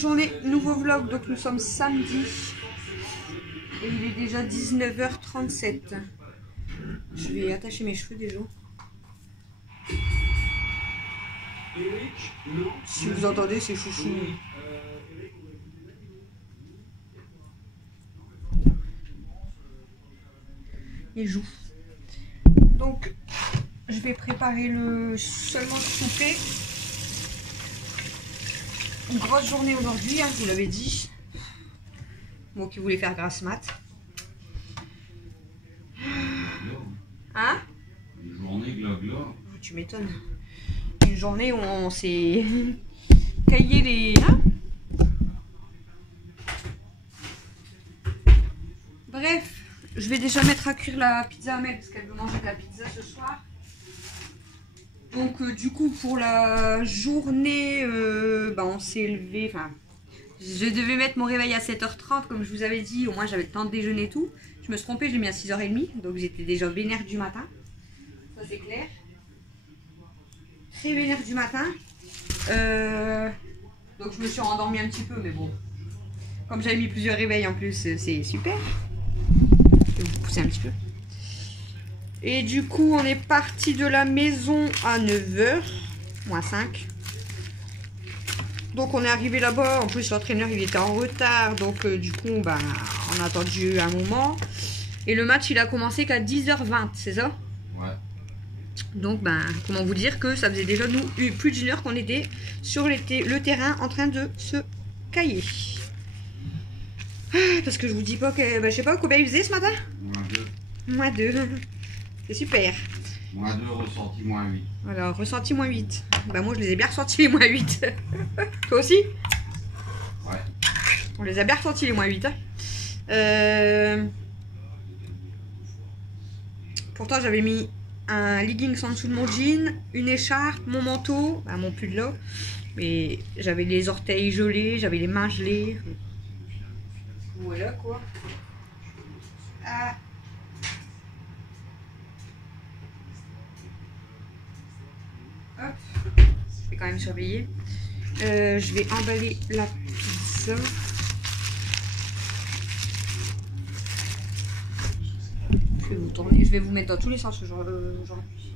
journée, nouveau vlog, donc nous sommes samedi et il est déjà 19h37. Je vais attacher mes cheveux déjà. Si vous entendez, c'est chouchou. Il joue. Donc, je vais préparer seulement le souper. Une grosse journée aujourd'hui, hein, je vous l'avais dit. Moi qui voulais faire grasse mat. Hein? Une journée gla-gla. Tu m'étonnes. Une journée où on s'est caillé les... Hein? Bref, je vais déjà mettre à cuire la pizza à Mel parce qu'elle veut manger de la pizza ce soir. Donc du coup pour la journée, on s'est levé, enfin je devais mettre mon réveil à 7h30 comme je vous avais dit, au moins j'avais le temps de déjeuner et tout. Je me suis trompée, j'ai mis à 6h30, donc j'étais déjà vénère du matin, ça c'est clair. Très vénère du matin, donc je me suis endormie un petit peu, mais bon, comme j'avais mis plusieurs réveils en plus, c'est super. Je vais vous pousser un petit peu. Et du coup, on est parti de la maison à 9h, moins 5. Donc, on est arrivé là-bas. En plus, l'entraîneur, il était en retard. Donc, du coup, on a attendu un moment. Et le match, il a commencé qu'à 10h20, c'est ça? Ouais. Donc, comment vous dire que ça faisait déjà, nous, plus d'une heure qu'on était sur le terrain en train de se cailler. Parce que je vous dis pas que... je sais pas combien il faisait ce matin? Moins 2. Moins 2. C'est super. Moins 2, ressenti moins 8. Alors, ressenti moins 8. Moi, je les ai bien ressentis les moins 8. Toi aussi? Ouais. On les a bien ressentis les moins 8. Pourtant, j'avais mis un leggings en dessous de mon jean, une écharpe, mon manteau, mon pull là. Mais j'avais les orteils gelés, j'avais les mains gelées. Voilà quoi. Ah. Hop, je vais quand même surveiller. Je vais emballer la pizza. Je vais vous tourner, je vais vous mettre dans tous les sens aujourd'hui.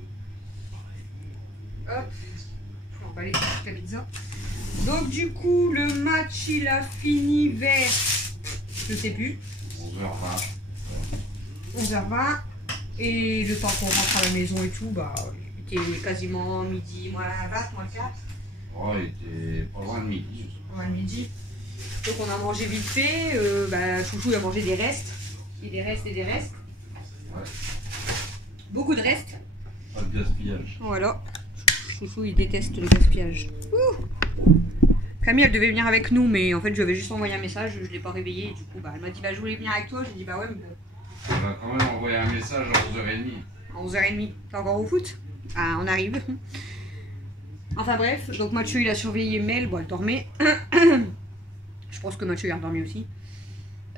Hop, pour emballer la pizza. Donc du coup, le match il a fini vers, je sais plus, 11h20. 11h20. Et le temps qu'on rentre à la maison et tout, il était quasiment midi, moins 20, moins 4. Oh, il était pas loin de midi. Moins de midi. Donc on a mangé vite fait. Chouchou il a mangé des restes. Et des restes et des restes. Ouais. Beaucoup de restes. Pas de gaspillage. Voilà. Chouchou il déteste le gaspillage. Ouh. Camille elle devait venir avec nous, mais en fait je lui avais juste envoyé un message, je ne l'ai pas réveillée. Du coup elle m'a dit je voulais venir avec toi. J'ai dit ouais mais bon. On va quand même envoyer un message à 11h30. À 11h30. T'es encore au foot? Ah, on arrive. Enfin bref, donc Mathieu il a surveillé Mel, elle dormait. Je pense que Mathieu il a dormi aussi.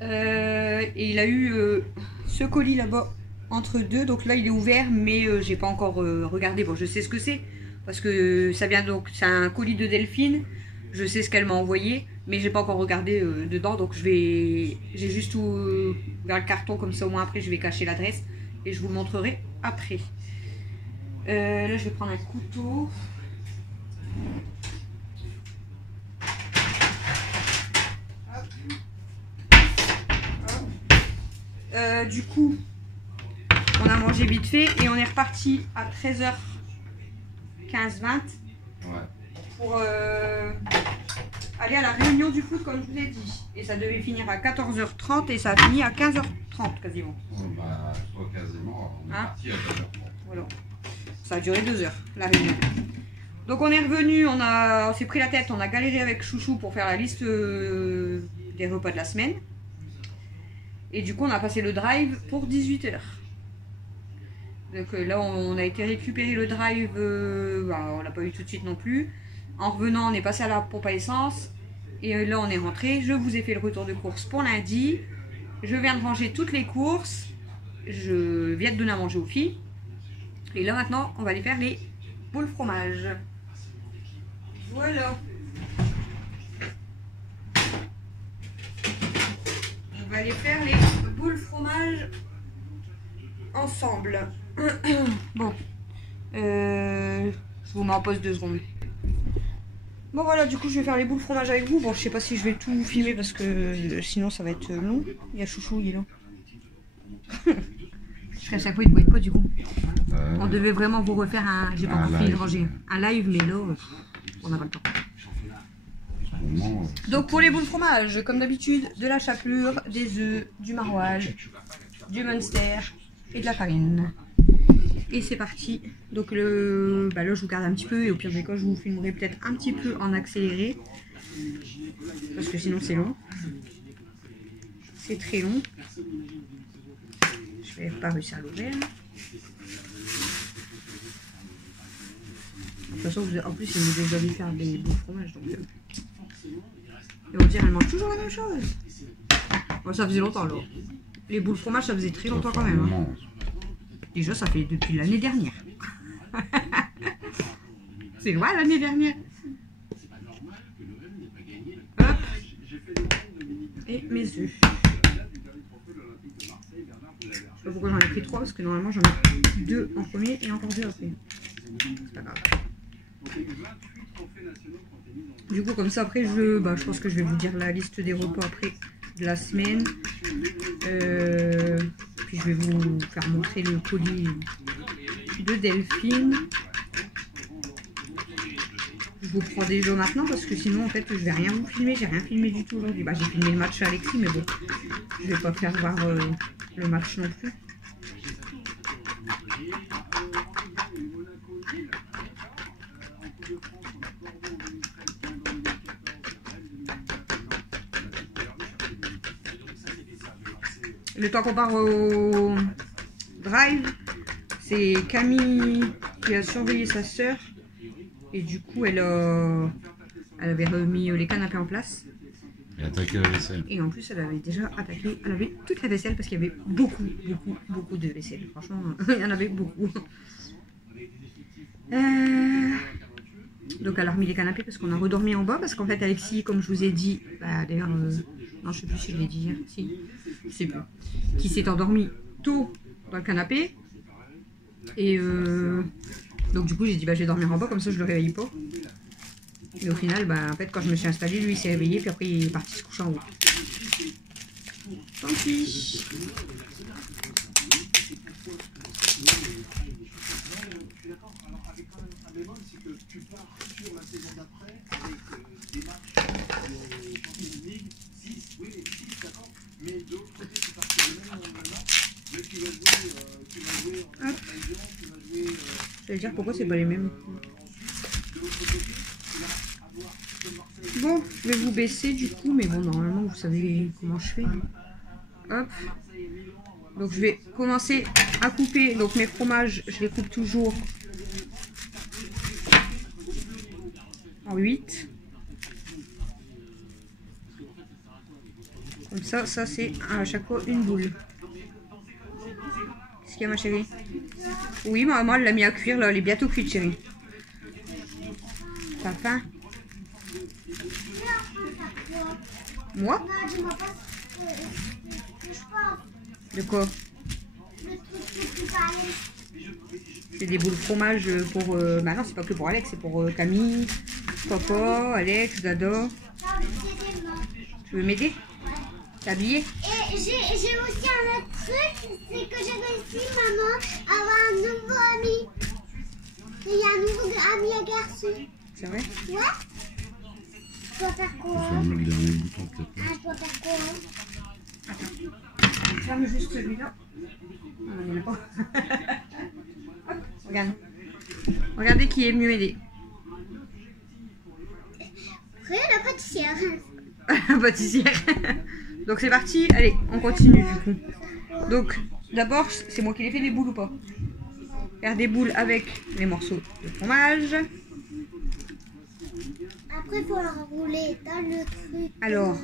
Et il a eu ce colis là-bas entre deux, donc là il est ouvert, mais j'ai pas encore regardé. Bon, je sais ce que c'est parce que ça vient donc, c'est un colis de Delphine. Je sais ce qu'elle m'a envoyé, mais j'ai pas encore regardé dedans, donc j'ai juste ouvert le carton comme ça au moins après je vais cacher l'adresse et je vous le montrerai après. Là je vais prendre un couteau. Du coup, on a mangé vite fait et on est reparti à 13h15-20 Ouais. pour aller à la réunion du foot comme je vous ai dit. Et ça devait finir à 14h30 et ça a fini à 15h30 quasiment. Pas quasiment, on est parti à 15h30. Voilà. Ça a duré 2 heures la réunion. Donc on est revenu, on s'est pris la tête, on a galéré avec Chouchou pour faire la liste des repas de la semaine. Et du coup on a passé le drive pour 18h. Donc là on a été récupérer le drive, on l'a pas eu tout de suite non plus. En revenant on est passé à la pompe à essence. Et là on est rentré, je vous ai fait le retour de course pour lundi. Je viens de ranger toutes les courses. Je viens de donner à manger aux filles. Et là maintenant on va aller faire les boules. 'Boule fromage. Voilà. va aller faire les boules fromage ensemble. Bon, je vous mets en pause 2 secondes. Bon voilà, du coup je vais faire les boules fromage avec vous. Bon, je sais pas si je vais tout filmer parce que sinon ça va être long. Il y a Chouchou, il est là. À chaque fois il ne voit pas du coup. On devait vraiment vous refaire un... J'ai pas encore fini de ranger. Un live, mais là, on n'a pas le temps. Donc pour les boules fromage, comme d'habitude, de la chapelure, des œufs, du maroilles, du Munster et de la farine. Et c'est parti. Donc là je vous garde un petit peu et au pire des cas je vous filmerai peut-être un petit peu en accéléré. Parce que sinon c'est long. C'est très long. Je vais pas réussir à l'ouvrir. De toute façon, en plus il nous déjà vu faire des boules fromage. Donc et on dirait elle mange toujours la même chose. Bon, ça faisait longtemps alors. Les boules fromage ça faisait très longtemps quand même. Hein. Déjà ça fait depuis l'année dernière. C'est loin l'année dernière. Hop. Et mes œufs. Je sais pas pourquoi j'en ai pris 3 parce que normalement j'en ai 2 en premier et encore 2 après. C'est pas grave. Du coup comme ça après je pense que je vais vous dire la liste des repas après de la semaine. Puis je vais vous faire montrer le colis de Delphine. Je vous prends déjà maintenant parce que sinon en fait je vais rien vous filmer. J'ai rien filmé du tout aujourd'hui. Bah, j'ai filmé le match à Alexis mais bon je vais pas faire voir le match non plus. Le temps qu'on part au drive, c'est Camille qui a surveillé sa soeur et du coup elle avait remis les canapés en place. Et attaqué la vaisselle. Et en plus elle avait déjà attaqué, elle avait toute la vaisselle parce qu'il y avait beaucoup de vaisselle. Franchement, il y en avait beaucoup. Donc elle a remis les canapés parce qu'on a redormi en bas parce qu'en fait Alexis, comme je vous ai dit, d'ailleurs, non je sais plus si je l'ai dit hier, si, je sais plus, qui s'est endormi tôt dans le canapé et donc du coup j'ai dit je vais dormir en bas comme ça je le réveille pas. Et au final en fait quand je me suis installée lui il s'est réveillé puis après il est parti se coucher en haut. Tant pis. Je vais dire pourquoi c'est pas les mêmes. Bon, je vais vous baisser du coup, mais bon, normalement vous savez comment je fais. Hop. Donc je vais commencer à couper. Donc mes fromages, je les coupe toujours en 8. Comme ça, ça c'est à chaque fois une boule. Qu'est-ce qu'il y a ma chérie? Oui, maman elle l'a mis à cuire là, elle est bientôt cuite chérie. T'as faim? Moi? De quoi? C'est des boules fromage pour... Bah non, c'est pas que pour Alex, c'est pour Camille, Papa, Alex, Dada. Tu veux m'aider? T'habiller? Et j'ai aussi un autre truc, c'est que j'ai réussi, maman, à avoir un nouveau ami. Il y a un nouveau ami à garçon. C'est vrai? Ouais. Tu dois faire quoi? Le dernier bouton peut-être. Ah, tu dois faire quoi? Attends. Ferme juste celui-là. Ah non, il n'y en a pas. Hop, regarde. Regardez qui est mieux aidé. Regarde la pâtissière. Pâtissière. Donc c'est parti, allez, on continue du coup. Donc d'abord, c'est moi qui les fais les boules ou pas? Faire des boules avec les morceaux de fromage. Après, il faut l'enrouler dans le truc. Alors,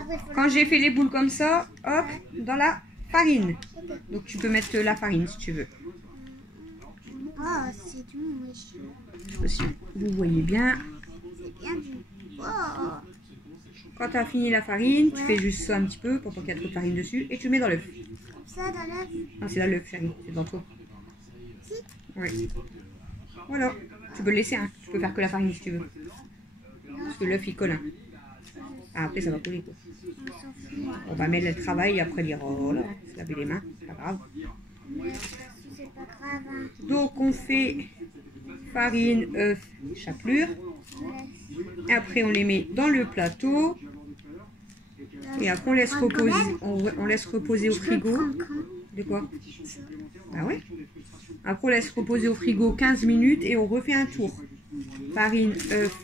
Après, quand j'ai fait les boules comme ça, hop, dans la farine. Donc tu peux mettre la farine si tu veux. Oh, c'est du mouche. Je sais pas si vous voyez bien. C'est bien du... Oh. Quand tu as fini la farine, tu fais juste ça un petit peu pour pas qu'il y ait trop de farine dessus et tu le mets dans l'œuf. Comme ça, dans l'œuf. Ah, c'est là l'œuf, chérie, c'est dans toi. Si. Oui. Voilà, tu peux le laisser, hein. Tu peux faire que la farine si tu veux. Parce que l'œuf il colle. Hein. Ah, après ça va coller quoi. On va mettre le travail et après dire oh là, se laver les mains, c'est pas grave. C'est pas grave. Hein. Donc on fait farine, œuf, chapelure. Et après on les met dans le plateau. Et après on laisse reposer, on laisse reposer au frigo. De quoi? Ah ouais. Après on laisse reposer au frigo 15 minutes et on refait un tour. Farine, œuf,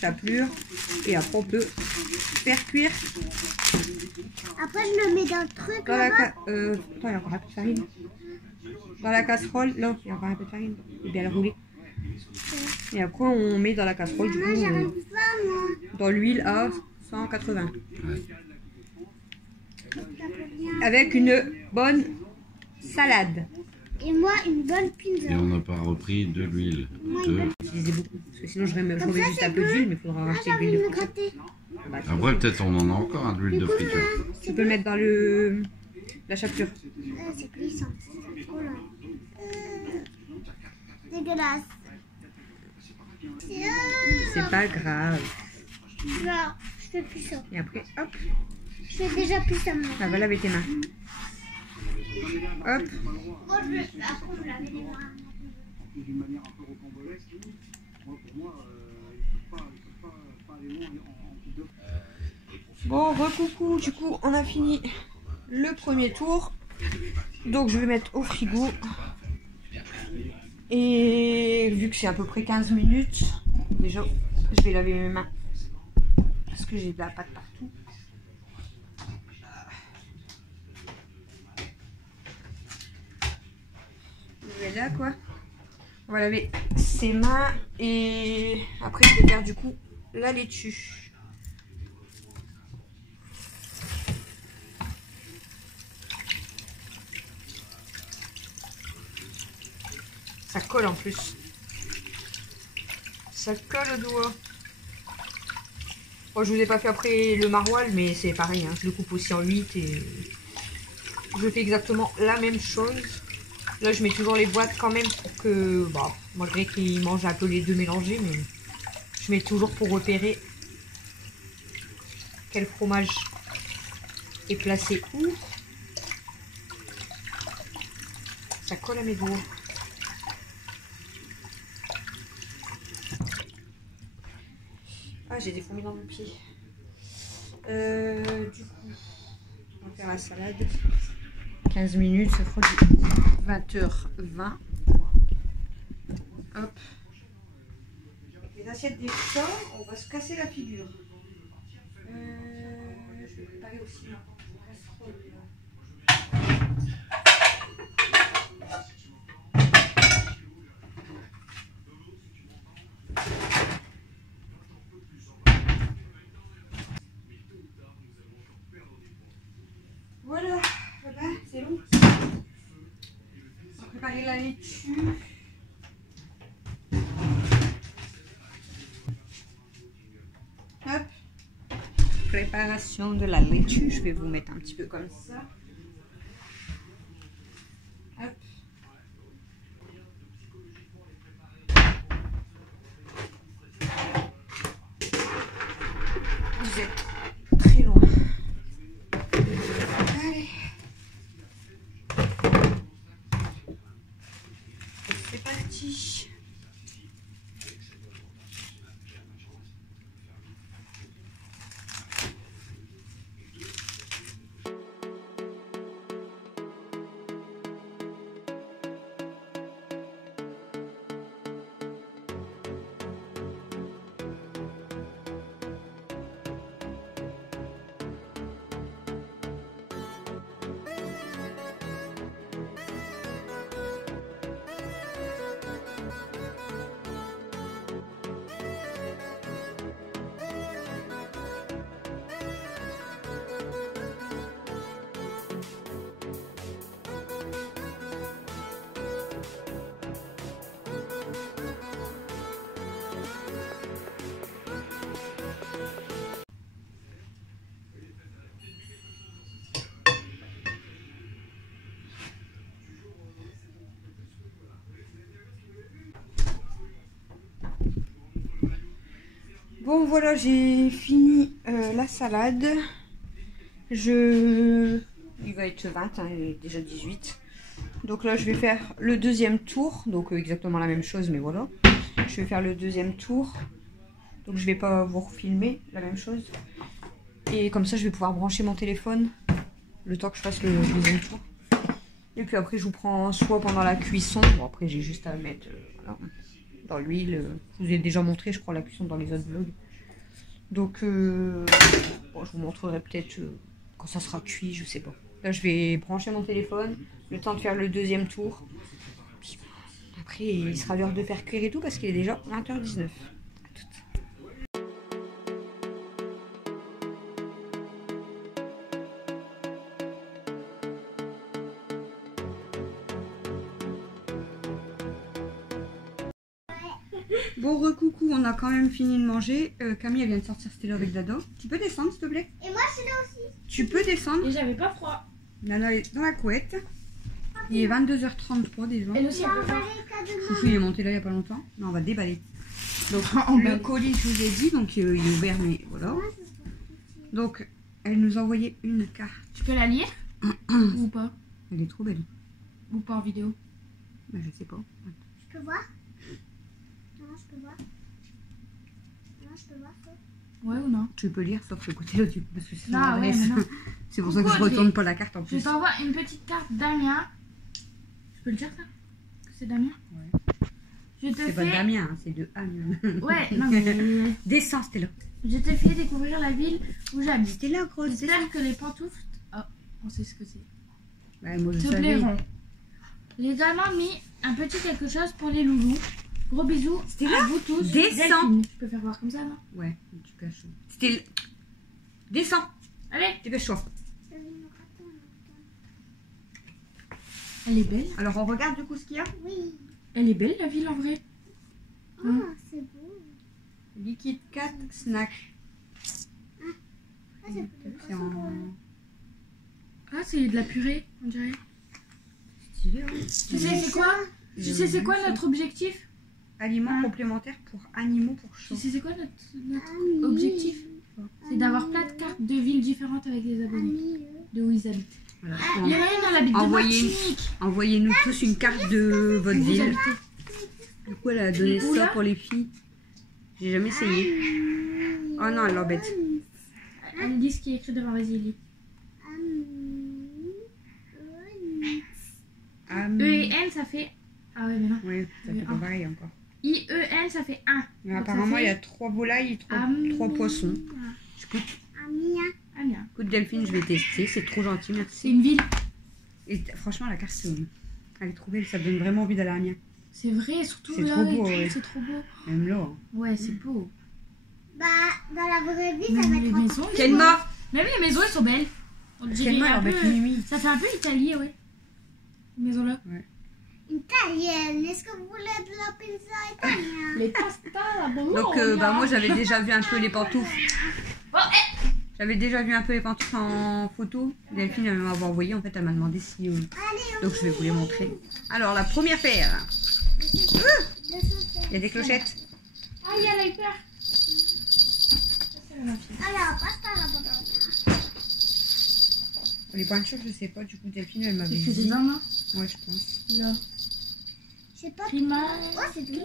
chapelure. Et après on peut faire cuire. Après je le mets dans le truc Dans là-bas. attends, il y a encore un peu de farine. Dans la casserole, là, il y a encore un peu de farine. Et bien le rouler. Et après on met dans la casserole du Maman, coup, j'arrive pas moi. dans l'huile à 180. Ouais. Avec une bonne salade. Et moi une bonne pizza. Et on n'a pas repris de l'huile. De... Utilisez beaucoup. Parce que sinon je remets Comme ça, juste c'est un peu bon. d'huile, mais il faudra Ah, racheter j'ai de envie l'huile de de me friture. gratter. Bah, Après, peut-être on en a encore hein, de l'huile de friture. tu peux le mettre dans la chapelure. C'est glissant. C'est trop long. Dégueulasse. C'est pas grave. Là, je fais plus ça. Et après, hop, Je fais déjà plus ça moi. ça va laver tes mains. Hop. Moi je vais après vous laver les mains. D'une manière un peu rocambolesque, moi pour moi, il ne faut pas aller loin en coup de... Bon, recoucou, du coup, on a fini le premier tour. Donc, je vais mettre au frigo. Et vu que c'est à peu près 15 minutes, déjà, je vais laver mes mains. Parce que j'ai de la pâte partout. Je vais là, quoi. On va laver ses mains. Et après, je vais faire du coup la laitue. Ça colle en plus. Ça colle au doigt. Bon, je vous ai pas fait après le maroilles, mais c'est pareil. Hein. Je le coupe aussi en 8 et je fais exactement la même chose. Là, je mets toujours les boîtes quand même pour que, bah, malgré qu'ils mangent un peu les deux mélangés, mais je mets toujours pour repérer quel fromage est placé où. Ça colle à mes doigts. Ah, j'ai des fourmis dans mon pied. Du coup, on va faire la salade. 15 minutes, ça fera du 20h20. Hop. Avec les assiettes des chats, on va se casser la figure. Je vais préparer aussi ma casserole. Voilà, c'est long. On va préparer la laitue. Hop. Préparation de la laitue. Je vais vous mettre un petit peu comme ça. Hop. Vous êtes très loin. Allez. C'est parti. Bon voilà, j'ai fini la salade. Il va être 20, hein, il est déjà 18. Donc là je vais faire le deuxième tour. Donc exactement la même chose, mais voilà. Je vais faire le deuxième tour. Donc je vais pas vous refilmer la même chose. Et comme ça je vais pouvoir brancher mon téléphone le temps que je fasse le deuxième tour. Et puis après je vous prends soit pendant la cuisson. Bon après j'ai juste à mettre voilà, dans l'huile. Je vous ai déjà montré je crois la cuisson dans les autres vlogs. Donc bon, je vous montrerai peut-être quand ça sera cuit, je sais pas. Là je vais brancher mon téléphone, le temps de faire le deuxième tour. Puis, après il sera l'heure de faire cuire et tout parce qu'il est déjà 20h19. Bon recoucou, on a quand même fini de manger. Camille elle vient de sortir Stella avec Dado. Tu peux descendre s'il te plaît? Et moi je suis là aussi. Tu peux descendre. Et j'avais pas froid. Nana est dans la couette. Il est 22h33 déjà. Elle aussi, elle avait froid. Chouchou il est monté là il n'y a pas longtemps. Non, on va déballer. Donc le colis je vous ai dit, donc il est ouvert mais voilà. Donc elle nous a envoyé une carte. Tu peux la lire ou pas? Elle est trop belle. Ou pas en vidéo? Mais je sais pas. Je peux voir? Non, je peux voir. Non, je peux voir ça. Ouais ou non? Tu peux lire sauf ce côté-là du coup parce que c'est son Ah ouais, adresse. mais non. C'est pour ça que je Coucou, retourne Audrey. pas la carte en Je plus. t'envoie une petite carte Damien. Je peux le dire ça? Que c'est Damien? Ouais. Je te C'est pas fais... Damien, hein, c'est de Amiens. Ouais, non mais... Descends Stella. Je te fais découvrir la ville où j'habite. Stella grosse. J'espère que les pantoufles... Oh, on sait ce que c'est. Ouais, moi je Te savais. plairont. J'ai également mis un petit quelque chose pour les loulous. Gros bisous Stella, à vous tous. descends. Delphine. Je peux faire voir comme ça, non? Ouais, tu caches. Stella. Descends. Allez. Dépêche-toi. Elle est belle. Alors on regarde du coup ce qu'il y a. Oui. Elle est belle la ville en vrai. Oh, c'est beau. Liquide 4 snack. Ah, c'est beau. C'est en... Ah, c'est de la purée, on dirait. stylé, hein. Tu sais c'est quoi? Tu sais c'est quoi notre objectif? Aliments complémentaires pour animaux pour chats. Tu sais c'est quoi notre objectif? C'est d'avoir plein de cartes de villes différentes avec des abonnés. De où ils habitent. Voilà. Il y en a une dans la ville de Envoyez- Martinique. Envoyez-nous tous une carte de votre Où vous ville. habitez. Du coup elle a donné Où ça là pour les filles. J'ai jamais essayé. Oh non, elle l'embête. Elle dit ce qui est écrit devant, vas-y lis. E et N ça fait... Ah ouais mais non. Oui, ça fait pas pareil encore. I-E-N ça fait 1. Mais apparemment il y a 3 volailles et 3 poissons. Écoute, Amiens. écoute Delphine, je vais tester. C'est trop gentil, C'est merci. une ville. Et franchement la carte elle est trop belle. Ça donne vraiment envie d'aller à Amiens. C'est vrai, surtout C'est là trop et beau, tout, ouais. c'est trop beau. Même là. Hein. Ouais, c'est beau. Bah, dans la vraie vie, ça va Même les être maisons, ils Quelle sont mort. Même les maisons, elles sont belles. On dirait Quelle mort, un elle embête peu... Mimi. Ça fait un peu Italie, ouais. Ces maisons-là. italienne. Est-ce que vous voulez de la pizza italienne? Les pastas, bon. Donc bah moi j'avais déjà vu un peu les pantoufles. J'avais déjà vu un peu les pantoufles en photo. Delphine elle m'avait envoyé, en fait elle m'a demandé si... Donc je vais vous les montrer. Alors la première paire. Il y a des clochettes. Ah, il y a l'hyper. Alors, pasta la Bologna. Les pointures je sais pas, du coup Delphine elle m'avait C'est dit. des hommes, Ouais je pense. là. Je sais pas Prima. Oh, c'est tout.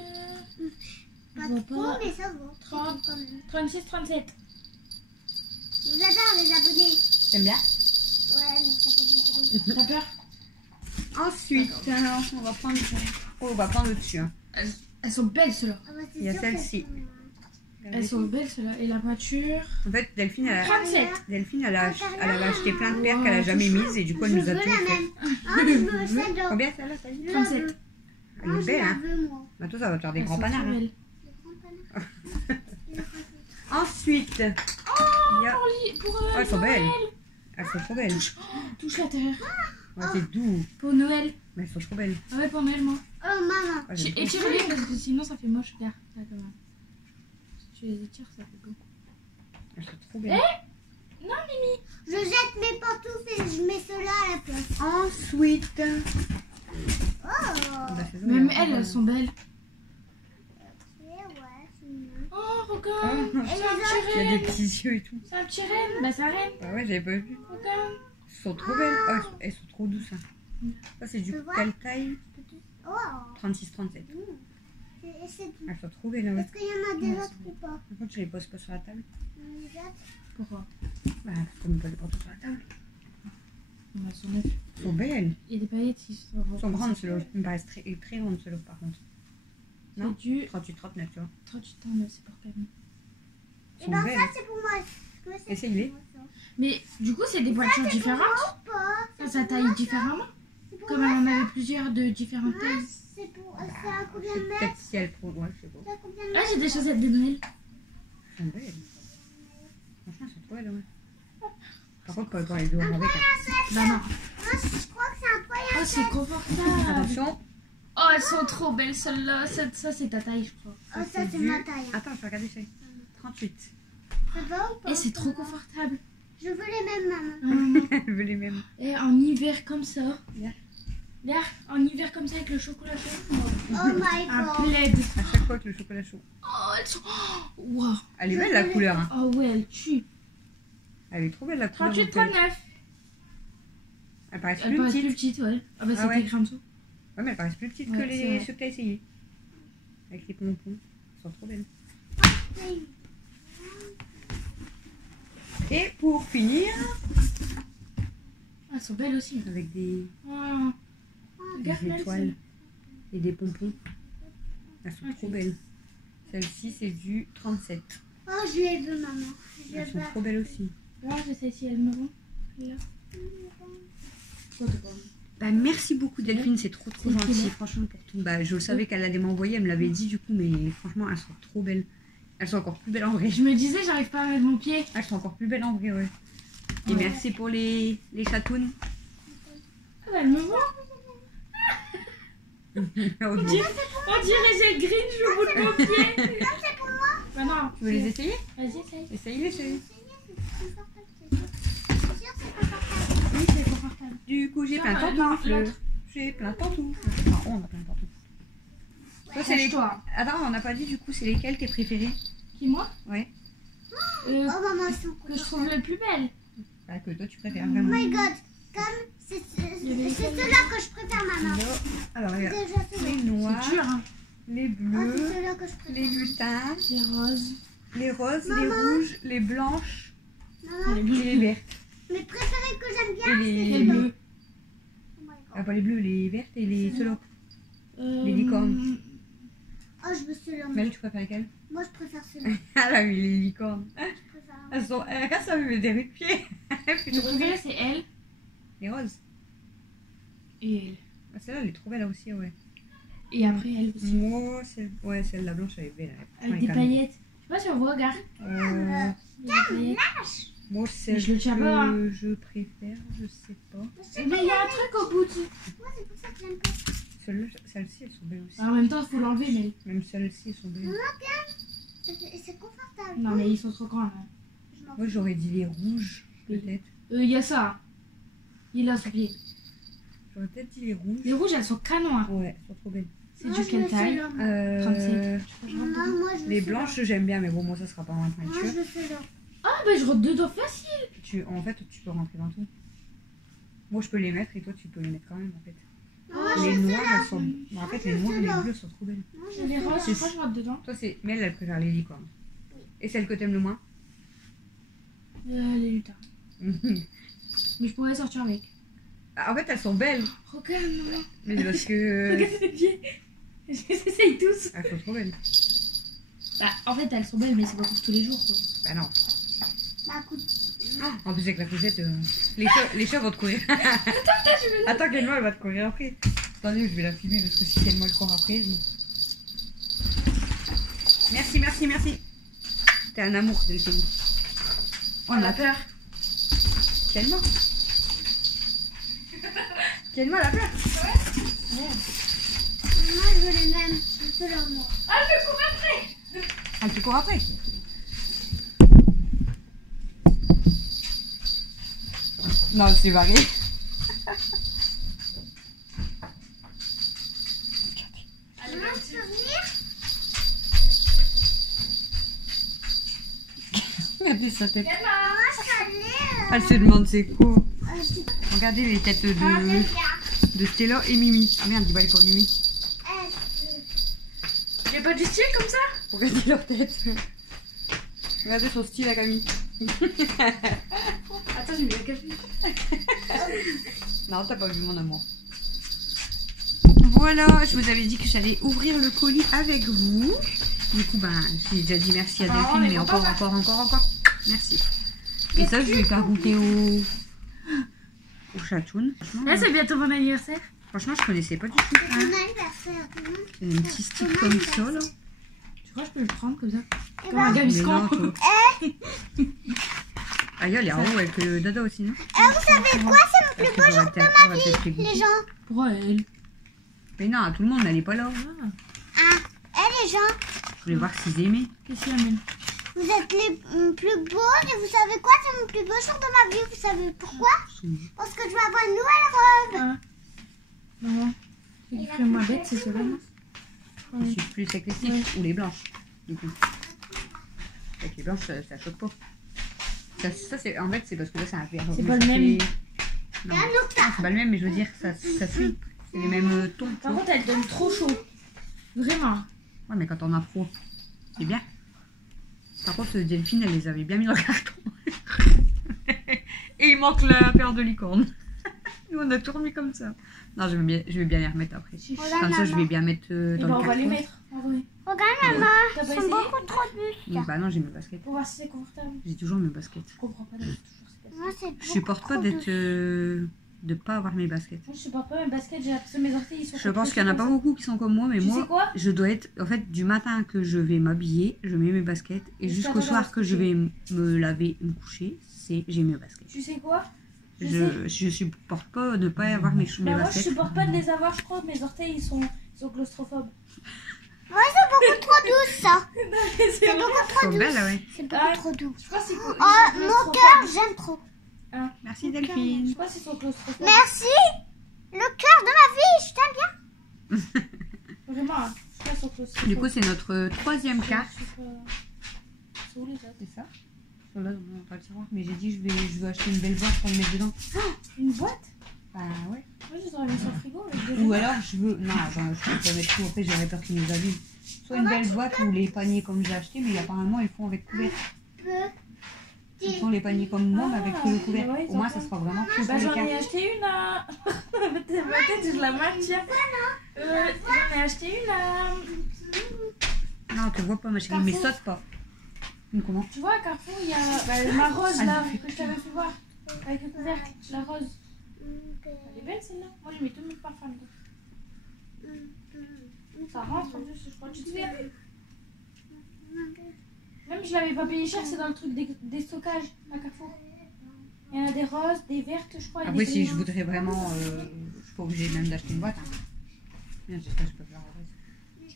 Pas Je vois trop, pas. mais ça va. 30. Quand même. 36, 37. J'adore les abonnés. T'aimes bien? Ouais, mais ça fait du bruit. T'as peur? Ensuite, alors, on va prendre... Oh, on va prendre au-dessus. Hein. Elles sont belles, ceux-là. Ah bah, c'est Il y a sûr celle-ci. Elles sont belles, ceux-là. Et la voiture. En fait, Delphine, elle, 37. Delphine, elle avait acheté plein de paires qu'elle a jamais mises et du coup, elle nous a tout Je veux la fait. même. Ah, je veux celle-là. Combien celle-là, ça dit? Je la 37. veux. Elle Ah, est je belle, la hein? veux, moi. Bah, toi, ça va te faire des Elles grands sont panards. trop Hein. belles. Les grands panards. Ensuite, il y a... Pour Oh, elles sont belles. Elles sont trop belles. touche l'intérieur. Ouais, c'est doux. Pour Noël. Mais elles sont trop belles. Ah ouais, pour Noël, moi. Oh, maman. Ouais, j'aime Et trop. tire-les parce que sinon ça fait moche. Regarde, là, quand même. Si tu les étires, ça fait beau. Elles sont trop belles. Non, Mimi. Je jette mes pantoufles et je mets cela à la place. Ensuite... Oh. Bah, c'est ça, Même il y a elles, encore- elles sont belles. Ouais, c'est mignon. Oh, Regarde, Ah. c'est un Il y a petit des renne. petits yeux et tout. C'est un petit renne. Bah, c'est un renne. Ah ouais, j'avais pas vu. Regarde. Elles sont trop belles. Oh, elles sont trop douces. Hein. Ça, c'est du Tu vois? quelle taille? Oh, 36-37. c'est tout. Elles sont trop belles. Ouais. Est-ce qu'il y en a des autres ou pas? Par contre, je les pose pas sur la table. Les autres? Pourquoi? Bah, faut même pas les porter sur la table. Elles sont neuves. Elles sont belles. Il y a des paillettes qui sont. Elles sont grandes, celles-là. Elles me paraissent très, très grandes, celles-là, par contre. Non. C'est du 38-39, tu vois. 38 ans, c'est pour Camille. Elles Et sont ben belles. ça c'est pour moi. Moi, c'est Essaye-les. pour moi, ça. Mais du coup, c'est des voitures différentes. Ou pas? Ça taille différemment. C'est pour Comme moi, elle en avait plusieurs de différentes ça. tailles. C'est pour. Bah, C'est à combien c'est de peut-être mètres? si elles pro. Ouais, je sais pas. C'est à combien de Ah, mètres? j'ai des chaussettes de Noël. Elles sont belles. Franchement, elles sont trop belles, ouais. Par contre, pas les deux avec. Hein. Bah non. Moi, je crois que c'est un poil. Oh, c'est confortable. Attention. Oh, elles sont trop belles celles-là. Ça, c'est ta taille, je crois. Oh, ça c'est ma taille. Attends, je vais regarder ça. 38. Ça va ou pas? Et c'est trop confortable. Je veux les mêmes, maman. Je veux les mêmes. Et en hiver comme ça. Bien. Là, en hiver comme ça avec le chocolat chaud. Oh my Un god. plaid. À chaque fois que le chocolat chaud. Oh, elles sont. Waouh. Elle est belle la couleur. Hein. Oh, ouais, elle tue. Elle est trop belle la couleur. 38, 39. Elle paraît Elle plus paraît petite. plus petite, ouais. Ah, bah, Ah c'est ouais. écrit en dessous. Ouais, mais elle paraît plus petite Ouais, que c'est les vrai. ceux que t'as essayé. Avec les pompons. Elles sont trop belles. Et pour finir, Ah, elles sont belles aussi. avec des Oh. Regarde, belle, étoiles et des pompons. Elles sont Ah, trop ok. belles. Celle-ci, c'est du 37. Oh, je les veux, maman. Je Elles veux sont pas. trop belles aussi. Là, je sais si elle me vend. Là. Bah, merci beaucoup Delphine, c'est trop C'est gentil, cool. franchement pour tout. Bah, je le savais qu'elle allait m'envoyer, elle me l'avait dit du coup, mais franchement elles sont trop belles. Elles sont encore plus belles en vrai. Je me disais, j'arrive pas à mettre mon pied. Elles sont encore plus belles en vrai, ouais. Et Ouais. merci pour les chatounes. Ah, bah, elle me vend. Ok. On dirait j'ai le Grinch au bout de mon pied. Bah non. Tu veux les essayer? Vas-y, essaye. Essaye-les, essaye. Oui, c'est confortable. Du coup, j'ai Ça, plein de non, pantoufles. l'autre. J'ai plein de pantoufles. Enfin, on a plein de pantoufles. Toi, c'est les... Toi. Attends, on n'a pas dit du coup, c'est lesquelles tes préférées? Qui, moi Ouais. Oh, maman, elles sont Que je trouve les plus belles. Bah, que toi tu préfères Oh vraiment. my god. Comme c'est ceux-là que je préfère, maman. Là. Alors, regarde. Déjà ceux-là. Les noirs, C'est dur, hein. les Oh, bleus, c'est ceux-là que je préfère. les lutins, Les roses. les roses, les Maman. rouges, les blanches Maman, Les et bleus. les vertes. mes préférés que j'aime Et bien, les, Les bleus. Oh my Ah, god. pas les bleus, les vertes et les ceux-là. Les Euh, licornes. Oh, je veux ceux-là. Mel, tu préfères lesquelles? Moi, je préfère ceux-là. Ah là, oui, les licornes. Je préfère. Elles sont. Regarde, ça me met des rues de pied. Mon préféré, c'est elle Les roses. et elle. Ah, celle-là, elle est trop belle aussi, ouais. Et après, elle aussi. Moi, ouais, celle-là blanche, elle est belle. elle est Avec des calme. paillettes. Je sais pas si on voit, regarde. Euh, Il y a des paillettes. moi, celle je le tiens que pas, hein. je préfère, je sais pas. Mais il y a un truc au bout. Moi, c'est pour ça que j'aime pas. Celles-ci, elles sont belles aussi. En même temps, il faut l'enlever, mais. Même celles-ci, elles sont belles. C'est confortable. Non, mais ils sont trop grands là. Je m'en Moi, j'aurais dit les rouges, Oui. peut-être. Il y a ça. Il a son pied. J'aurais peut-être dit les rouges. Les rouges, elles sont canons. Hein. Ouais, elles sont trop belles. C'est Moi, du je quelle veux taille ceux-là, moi. 37. Non, moi, je veux Les ceux-là. blanches, j'aime bien, mais bon, moi, ça sera pas ma Moi, je peinture. veux ceux-là. Ah, bah je rentre dedans facile. En fait, tu peux rentrer dans tout. Moi, je peux les mettre et toi, tu peux les mettre quand même, en fait. Moi, je Les veux noires, ceux-là. elles sont. Bon, en fait, les noirs et les bleus sont trop belles. Moi, je veux Les roses, ceux-là. je crois que je rentre dedans. Toi, c'est. Mais elle préfère les licornes. Et celle que t'aimes le moins? Les lutins. Mais je pourrais sortir avec. Ah, en fait, elles sont belles. Regarde, maman. Mais c'est parce que. Regarde les pieds. Je les essaye tous. Elles sont trop belles. Bah, en fait, elles sont belles, mais c'est pas pour tous les jours, quoi. Bah non. Bah, écoute. En plus, avec la couchette, les chats vont te courir. Attends, Kenmo, elle va te courir après. Attendez, je vais la filmer parce que si Kenmo elle court après. Merci, merci, merci. T'es un amour, Delphine. Oh, on a peur. Kenmo. Kenmo, elle a peur. Moi, je veux les mêmes. Je veux ceux-là, moi. Ah, je cours après. Ah, tu cours après. Non, c'est barré. Moi, je peux venir. sa tête. Moi, je suis allée. Elle se demande c'est quoi. Regardez les têtes de Stella et Mimi. Ah merde, il va aller pour Mimi. J'ai pas du style comme ça? Regardez leur tête. Regardez son style à Camille. Attends, j'ai mis le café. Non, t'as pas vu mon amour. Voilà, je vous avais dit que j'allais ouvrir le colis avec vous. Du coup, ben, j'ai déjà dit merci à Delphine, mais encore. Merci. Et ça, je vais faire goûter au chatoun. Là, c'est bientôt mon anniversaire. Franchement, je connaissais pas du tout. C'est mon anniversaire. Il y a un petit stick comme ça, là. Tu crois que je peux le prendre comme ça? Et Comme un ben, gaviscon. Ah, il y a les haut avec le dada aussi, non? vous savez quoi? C'est mon plus beau jour de ma vie, les gens. Pourquoi elle? Mais non, tout le monde n'allait pas là. Les gens, Je voulais voir s'ils aimaient. Qu'est-ce qu'il amène? vous êtes les plus beaux et vous savez quoi? C'est mon plus beau jour de ma vie. Vous savez pourquoi? Parce que je vais avoir une nouvelle robe. Maman, ce qui fait moins bête, c'est cela. Je suis plus avec les sticks ou les blanches, du coup. Avec les blanches, ça choque pas. Ça c'est, en fait, c'est parce que là, c'est un verre. C'est pas le même. Non, c'est pas le même, mais je veux dire, ça suit. C'est les mêmes tons. Par contre, elle donne trop chaud. Vraiment. Ouais, mais quand on a froid, c'est bien. Par contre, Delphine, elle les avait bien mis dans le carton. Et il manque la paire de licorne. Nous, on a tout remis comme ça. Non, je vais bien les remettre après. Comme ça, je vais bien mettre Et dans ben, le on va les carton. mettre. En vrai. Regarde, maman. T'as pas Ils sont essayé? beaucoup trop durs. Bah non, j'ai mes baskets. Pour voir si c'est confortable. J'ai toujours mes baskets. Je comprends pas toujours ces baskets. Moi, c'est Je supporte beaucoup pas trop d'être dur. de pas avoir mes baskets. Moi, je supporte pas mes baskets. J'ai l'impression que mes orteils ils sont. Je pense qu'il y en a pas beaucoup qui sont comme moi, mais Tu moi, sais quoi? je dois être, en fait, du matin que je vais m'habiller, je mets mes baskets, et Jusqu'à jusqu'au temps soir de que se je coucher. vais me laver et me coucher, j'ai mes baskets. Tu sais quoi? Je supporte pas de pas avoir mes Bah, moi, je baskets. supporte pas de les avoir. Je crois que mes orteils ils sont claustrophobes. Ouais, c'est beaucoup trop doux, ça. C'est vrai. Beaucoup Elles trop sont doux. belles, ouais. C'est beaucoup Ah. trop doux. Je crois que c'est Oh, mon cœur, j'aime trop. Merci Je Delphine. crois que c'est son claustrophobes. Merci. Le cœur de ma vie, je t'aime bien. Vraiment, hein. Je crois que c'est son claustrophobes. Du coup, c'est notre troisième carte. C'est où les autres? C'est ça. Sur là, on n'a pas le tiroir, mais j'ai dit je veux acheter une belle boîte pour le mettre dedans. Une boîte? Bah ouais. Moi, je les aurais mis sur le frigo. Avec des Ou alors je veux. Non, attends, je peux pas mettre tout, après j'aurais peur qu'ils nous abîment. Soit une belle boîte ou les paniers comme j'ai acheté, mais apparemment ils font avec couvert. Ils font les paniers comme moi, mais avec tout le couvert. ouais, ils Au moins ont ça fait. sera vraiment tout Bah, pour les j'en ai cartes. acheté une à. Ma tête, je la maintiens. J'en ai acheté une à. Non, on te voit pas ma chérie, mais saute pas. Comment? Tu vois, à Carrefour, il y a bah, ma rose Ah, là, non. que je t'avais fait voir. Avec le couvercle, la rose. Elle est belle celle-là. Moi, je mets tous mes parfums dedans. Ça rentre en plus, je crois. Tu te souviens? Même je l'avais pas payé cher, c'est dans le truc des stockages à Carrefour. Il y en a des roses, des vertes, je crois. et Après, des si je grises. voudrais vraiment. Je suis pas obligée même d'acheter une boîte. Hein. Bien, j'espère que je peux faire la rose.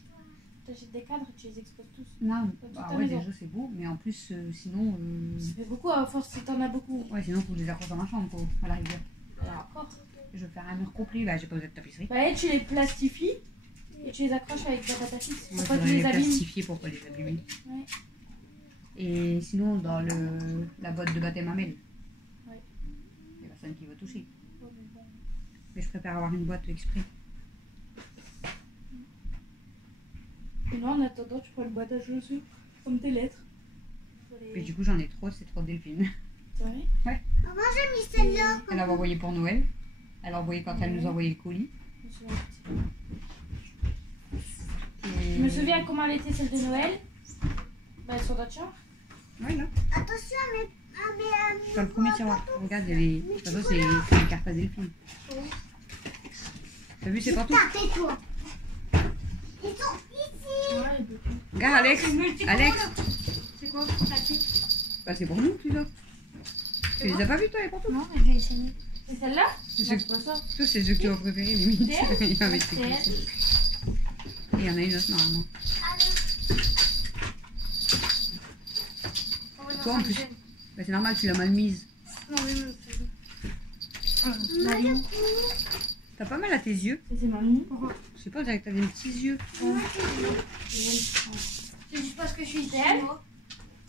T'achètes des cadres, tu les exposes tous. Non, toute bah ta ouais, maison. déjà c'est beau, mais en plus, sinon. Ça fait beaucoup à force si t'en as beaucoup. Ouais, sinon, faut que je les accroche dans ma chambre, quoi, à la rigueur. Et encore. Je vais faire un mur complet, bah j'ai pas besoin de tapisserie. Bah, et tu les plastifies et tu les accroches avec de la pâte à fixe Moi, pour je pas que tu voudrais les les abîmes. plastifier pour pas les abîmer. Ouais. Et sinon, dans la boîte de baptême à Mel, Ouais. il n'y a personne qui va toucher. Ouais, mais bon. Mais je préfère avoir une boîte exprès. Et non, en attendant, tu prends une boîte à chaussures comme tes lettres. Mais du coup, j'en ai trop, c'est trop Delphine. C'est vrai? Maman, j'ai mis celle-là. Elle avait envoyé pour Noël. Elle a envoyé quand elle nous a envoyé le colis. Je me souviens. Et... Je me souviens comment elle était celle de Noël. Bah, sur notre chambre. Ouais, là. Attention à mes Dans le premier tiroir. Regarde, il y a les. Ça, c'est les cartes à Delphine. T'as vu, c'est partout. Tapez-toi. Ils sont ici. Ouais, et beaucoup. Regarde, Alex. Alex. C'est quoi pour ta fille? Bah, c'est pour nous, tu vois. Tu les as pas vus, toi, les partout? Non, je vais essayer. C'est celle-là? C'est Non, ceux- c'est pas ça. Toi, c'est ceux que tu as préférés, limite. C'est Il y avait C'est ces elle. clichés. Et il y en a une autre, normalement. Toi, en plus. Bah, c'est normal, tu l'as mal mise. Non, oui, Maman. T'as pas mal à tes yeux. c'est mamie. Je sais pas, t'as des petits yeux. C'est juste parce que je suis d'elle.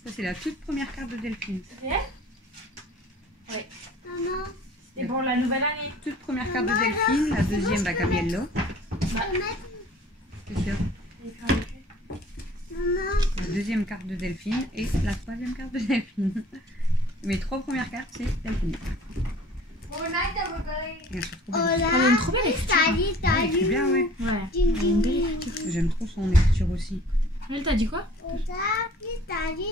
Ça, c'est la toute première carte de Delphine. C'est elle? Ouais. Maman, C'est pour la nouvelle année. Toute première carte de Delphine. La deuxième, bah, comme elle là. je peux mettre. C'est sûr. Maman, La deuxième carte de Delphine et la troisième carte de Delphine. Mes 3 premières cartes, c'est Delphine. Et elles sont trop belles. Elle a une trop belle écriture. salut, Elle écrit bien, ouais. Ouais. Ding, Elle a une ding, belle ding. écriture. J'aime trop son écriture aussi. Elle t'a dit quoi? Salut.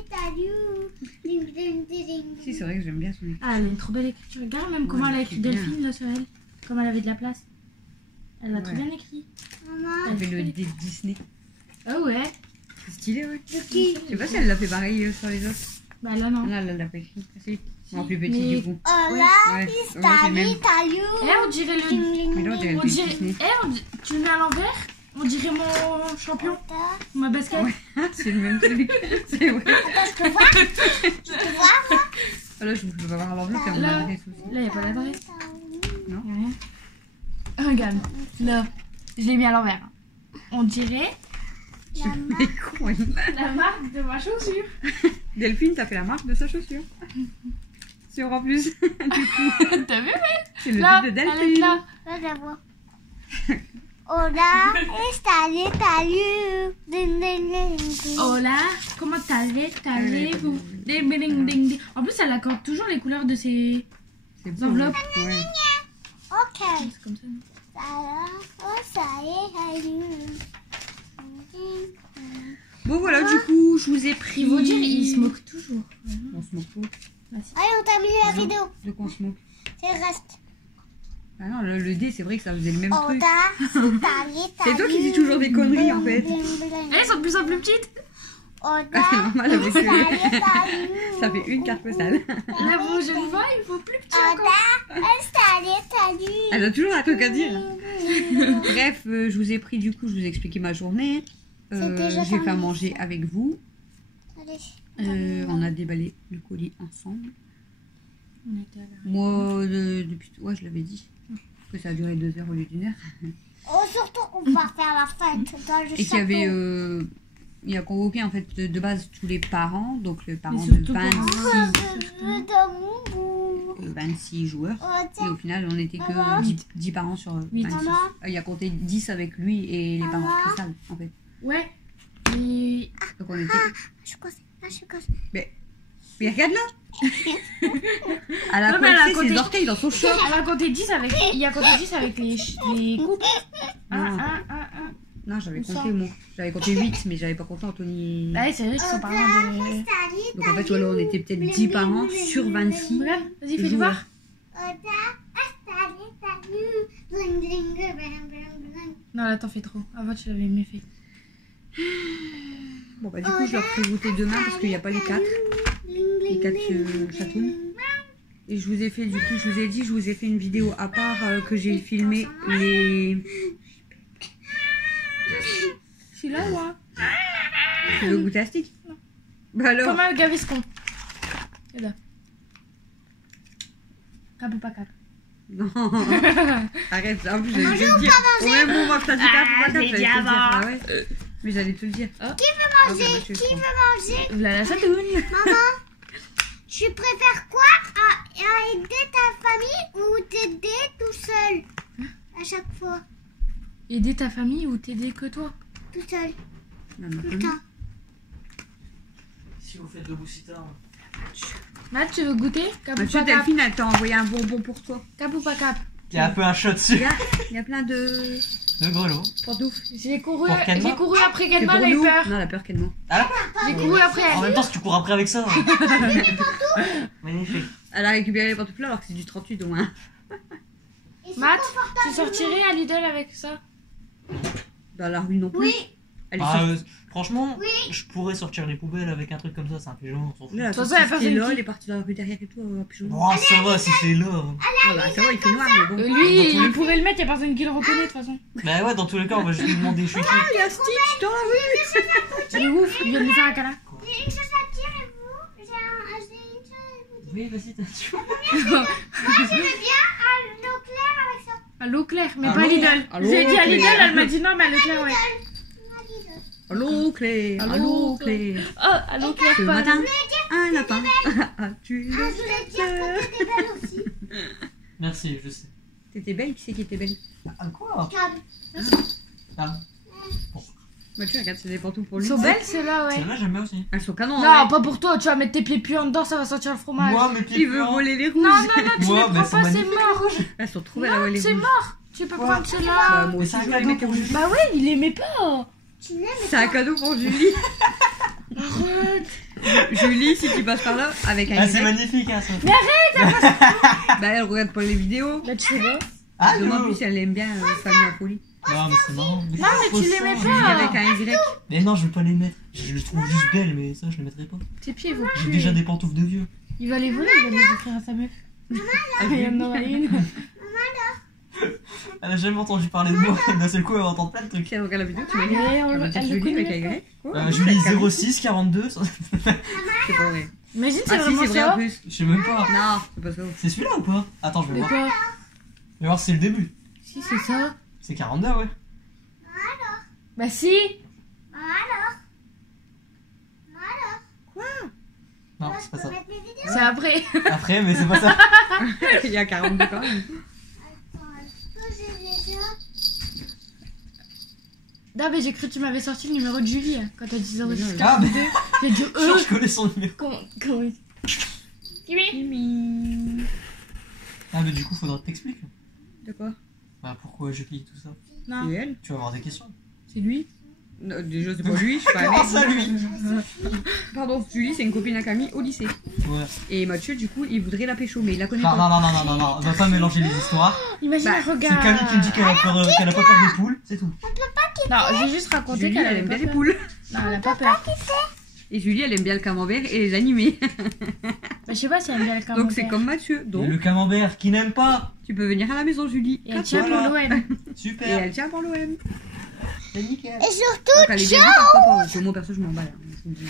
Ding, ding, ding. Si, c'est vrai que j'aime bien son écriture. Ah, elle a une trop belle écriture. Regarde même comment Ouais, elle a elle écrit écrit bien. Delphine là sur elle. Comme elle avait de la place. Elle l'a trop Ouais. bien écrit. Maman, Elle fait le dé de Disney. Ah ouais. C'est stylé, ouais. de qui? Je sais pas si elle l'a fait pareil sur les autres. Bah là non. Là, elle l'a pas écrit. Si. En plus petit, Mais- du coup. Hola, Ouais, ouais, c'est le même. salut. Eh, on dirait le. Ding, ding, Mais là, on dirait On le dirait. Disney. Tu le mets à l'envers? On dirait mon champion, ma basket. Ouais. C'est le même truc. C'est vrai. Je te vois, moi? Ah, là, je peux pas voir l'enveloppe, il y a mon Là. adresse aussi. Là, y a pas l'adresse. Non. Y a rien. Regarde, là, je l'ai mis à l'envers. On dirait Mais con, oui. la marque de ma chaussure. Delphine, t'as fait la marque de sa chaussure. Sur en plus. Du coup, T'as vu? c'est le Là, but de elle est Delphine. là. Là, je la vois. Hola, salut. Ding, ding, ding, ding. Hola, comment t'allez-vous? Ding, ding, ding, ding. En plus, elle accorde toujours les couleurs de ses C'est beau. enveloppes. Ouais. Ok. C'est comme ça. non? Salut. Bon, voilà, du coup, je vous ai pris. Il faut dire, il se moque toujours. On se moque pas. Allez, on termine la Non. vidéo. De quoi on se moque? C'est le reste. Ah non, le dé, c'est vrai que ça faisait le même truc. Hola, C'est toi qui dis toujours des conneries, en fait. Elles sont de plus en plus petites. Ah, c'est normal, avec Salut. ça fait une carte postale. La prochaine fois, il faut plus petit encore. Salut. Elle a toujours un truc à dire. Bref, je vous ai pris, du coup, je vous ai expliqué ma journée. C'est déjà J'ai fait à terminé. manger avec vous. Allez. On a déballé le colis ensemble. On était à la- Moi, depuis... Ouais, je l'avais dit. Que ça a duré 2 heures au lieu d'1 heure. Oh, surtout, on va faire la fête dans le Et qu'il y avait... château. Il a convoqué, en fait, de base, tous les parents. Donc, les parents Mais de surtout 26 joueurs. Oh, Et au final, on n'était que Maman. 10 parents sur 26. Maman. Il a compté 10 avec lui et les parents de Cristal, en fait. Ouais. Mais Donc, on était... je suis cassée. Là, je suis cassée. Mais regarde-là. Elle a Non, mais elle a coincé ses compté- orteils dans son short. elle a compté 10 avec. Il a compté 10 avec les coupes. Non. 1. Non, j'avais Où ça compté moi. J'avais compté 8, mais j'avais pas compté Anthony. Ouais, c'est vrai qu'ils sont pas loin de. Salut. Donc en fait, voilà, on était peut-être 10 parents sur 26. Regarde, vas-y, fais-le joueurs. voir. Salut. Bling, bling, bling, bling, bling. Non, là, t'en fais trop. Avant, tu l'avais mieux fait. Bon, bah, du coup, je leur ferai goûter demain parce qu'il n'y a pas les 4. Les 4 chatounes. Et je vous ai fait, du coup, je vous ai dit, je vous ai fait une vidéo à part que j'ai filmé les. Celui-là, ouais. Tu veux goûter à stick? Bah alors. Comme un gaviscon. Et là. Cap ou pas cap? Non. Arrête, en plus, j'allais te le dire. Au même moment que t'as dit cap ou pas cap, j'ai j'allais te dit le dire. avant. Ah ouais. Mais j'allais te le dire. Oh. Qui veut manger? Qui Qui veut manger? Voilà la chatoune. Maman, tu préfères quoi à aider ta famille ou t'aider tout seul à chaque fois? Aider ta famille ou t'aider que toi? Tout seul, Non, non, tout le temps. Si vous faites de Boussita, Matt, tu veux goûter? Cap ou Mathieu, pas cap? Delphine, elle t'a envoyé un bonbon pour toi. Cap ou pas cap? il y a un peu un shot dessus. Regarde, il y a plein de De grelot. pantoufles. J'ai couru, Pour Kenma j'ai couru après C'est Kenma, pour elle a eu nous. peur. Non, elle a peur qu'elle ment. J'ai couru après En elle. même temps, si tu cours après avec ça. Magnifique. Elle a récupéré les pantoufles alors que c'est du 38 au moins. Et c'est Matt, confortable, tu sortirais à Lidl avec ça? Dans la rue non plus. Oui. Elle est Ah, sortie. franchement, je pourrais sortir les poubelles avec un truc comme ça, c'est un pigeon, on s'en fout. Là, la De toute façon, sortie, la personne c'était là, qui- elle est partie dans la rue derrière et tout, pigeon. Oh, ça va si c'est là. Ah bah, ça va, il fait noir, mais bon. Lui, il pourrait le mettre, y'a personne qui le reconnaît de toute façon. Bah ouais, dans tous les cas, on va juste lui demander je suis qui. Il y a Stitch dans la rue. C'est ouf, il vient de lui faire un câlin. J'ai une chose à dire et vous? J'ai une chose à vous dire. Oui, vas-y, t'as tu Moi, j'aimais bien à l'eau claire avec ça. À l'eau claire, mais À pas à l'eau- Lidl. à l'eau J'ai dit à Lidl, claire. elle m'a dit non, mais à l'eau claire, ouais. À Lidl. Allô Claire, allô Claire. Oh, allô Claire, Ce pardon. matin, un lapin a tué Ah, je voulais dire que t'étais belle aussi. Merci, je sais. T'étais belle, qui c'est qui était belle? Ah, quoi? Comme. Ah, Mathieu, regarde, c'est des pantoufles pour lui. Ils sont belles ceux-là, ouais. celle-là, j'aime bien aussi. Elles sont canons. Non, hein. pas pour toi, tu vas mettre tes pieds puants dedans, ça va sentir le fromage. Moi, mes pieds Il veut puants. voler les rouges. Non, non, non, tu Moi, les bah, prends c'est pas, c'est magnifique. mort. Elles sont trop belles à voler les C'est rouges. mort. Tu peux Ouais. prendre Bah, ceux-là. moi Mais aussi, c'est un je vais les cadeau mettre pour rouges. Julie. Bah ouais, il aimait pas. Tu l'aimes, C'est un cadeau pour Julie. Julie, si tu passes par là, avec un Ah, c'est Y, magnifique, hein, ça. bah elle regarde pas les vidéos. Bah tu sais pas. Ah, Demain, en non. plus, elle aime bien Famille en folie. Non, mais c'est marrant. Non, mais tu l'aimais Julie pas. avec un Y. Mais non, je vais pas les mettre. Je les trouve juste belles, mais ça, je les mettrai pas. Tes pieds, ils vont J'ai puer. déjà des pantoufles de vieux. Il va les voler, il va les offrir à sa meuf. Ah, Il en aura une. Elle a jamais entendu parler de moi. D'un seul coup, elle va entendre plein de trucs. Si elle regarde la vidéo, tu vas Et dire. on- Elle va dire elle le Julie avec un connaît Y. Quoi Julie Carrément. 06 42. C'est pas vrai. Imagine, c'est Ah si, vraiment c'est vrai en ça. plus. Je sais même pas. Non, c'est pas ça. C'est celui-là ou pas? Attends, je vais De voir. quoi Je vais voir si c'est le début. Si, c'est ça. C'est 42, ouais. Bah si. Alors. Non, c'est pas ça. Mettre mes vidéos. C'est après. Après, mais c'est pas ça. Il y a 42 quand même. Attends, est-ce que j'ai déjà. Non, mais j'ai cru que tu m'avais sorti le numéro de Julie hein, quand t'as dit 06 Ah, mais 42. J'ai dit je connais son numéro. Comment Mimi. Ah, mais du coup, faudra que t'expliques. De quoi? Bah, pourquoi Julie, tout ça. Non, C'est elle? Tu vas avoir des questions. c'est lui. Non, déjà, c'est pas lui, je suis pas Comment avec. ça, lui? Pardon, Julie, c'est une copine à Camille au lycée. Ouais. Et Mathieu, du coup, il voudrait la pécho, mais il la connaît Non, pas. non, non, non, non, non, on va pas mélanger les histoires. Imagine, Bah, C'est regarde. Camille qui me dit qu'elle a pas peur des poules, c'est tout. Non, j'ai juste raconté Julie, qu'elle elle avait aime pas bien les peur. poules. Non, elle a pas peur. Et Julie, elle aime bien le camembert et les animés. Bah, je sais pas si elle aime bien le camembert. Donc c'est comme Mathieu. Et Donc le camembert qui n'aime pas. tu peux venir à la maison, Julie. Et elle tient Voilà. pour l'OM. Et Super. elle tient pour l'OM. C'est nickel. Et surtout, Donc elle est bien vue par papa. Parce que moi perso, je m'en bats. Là, je vous le dis.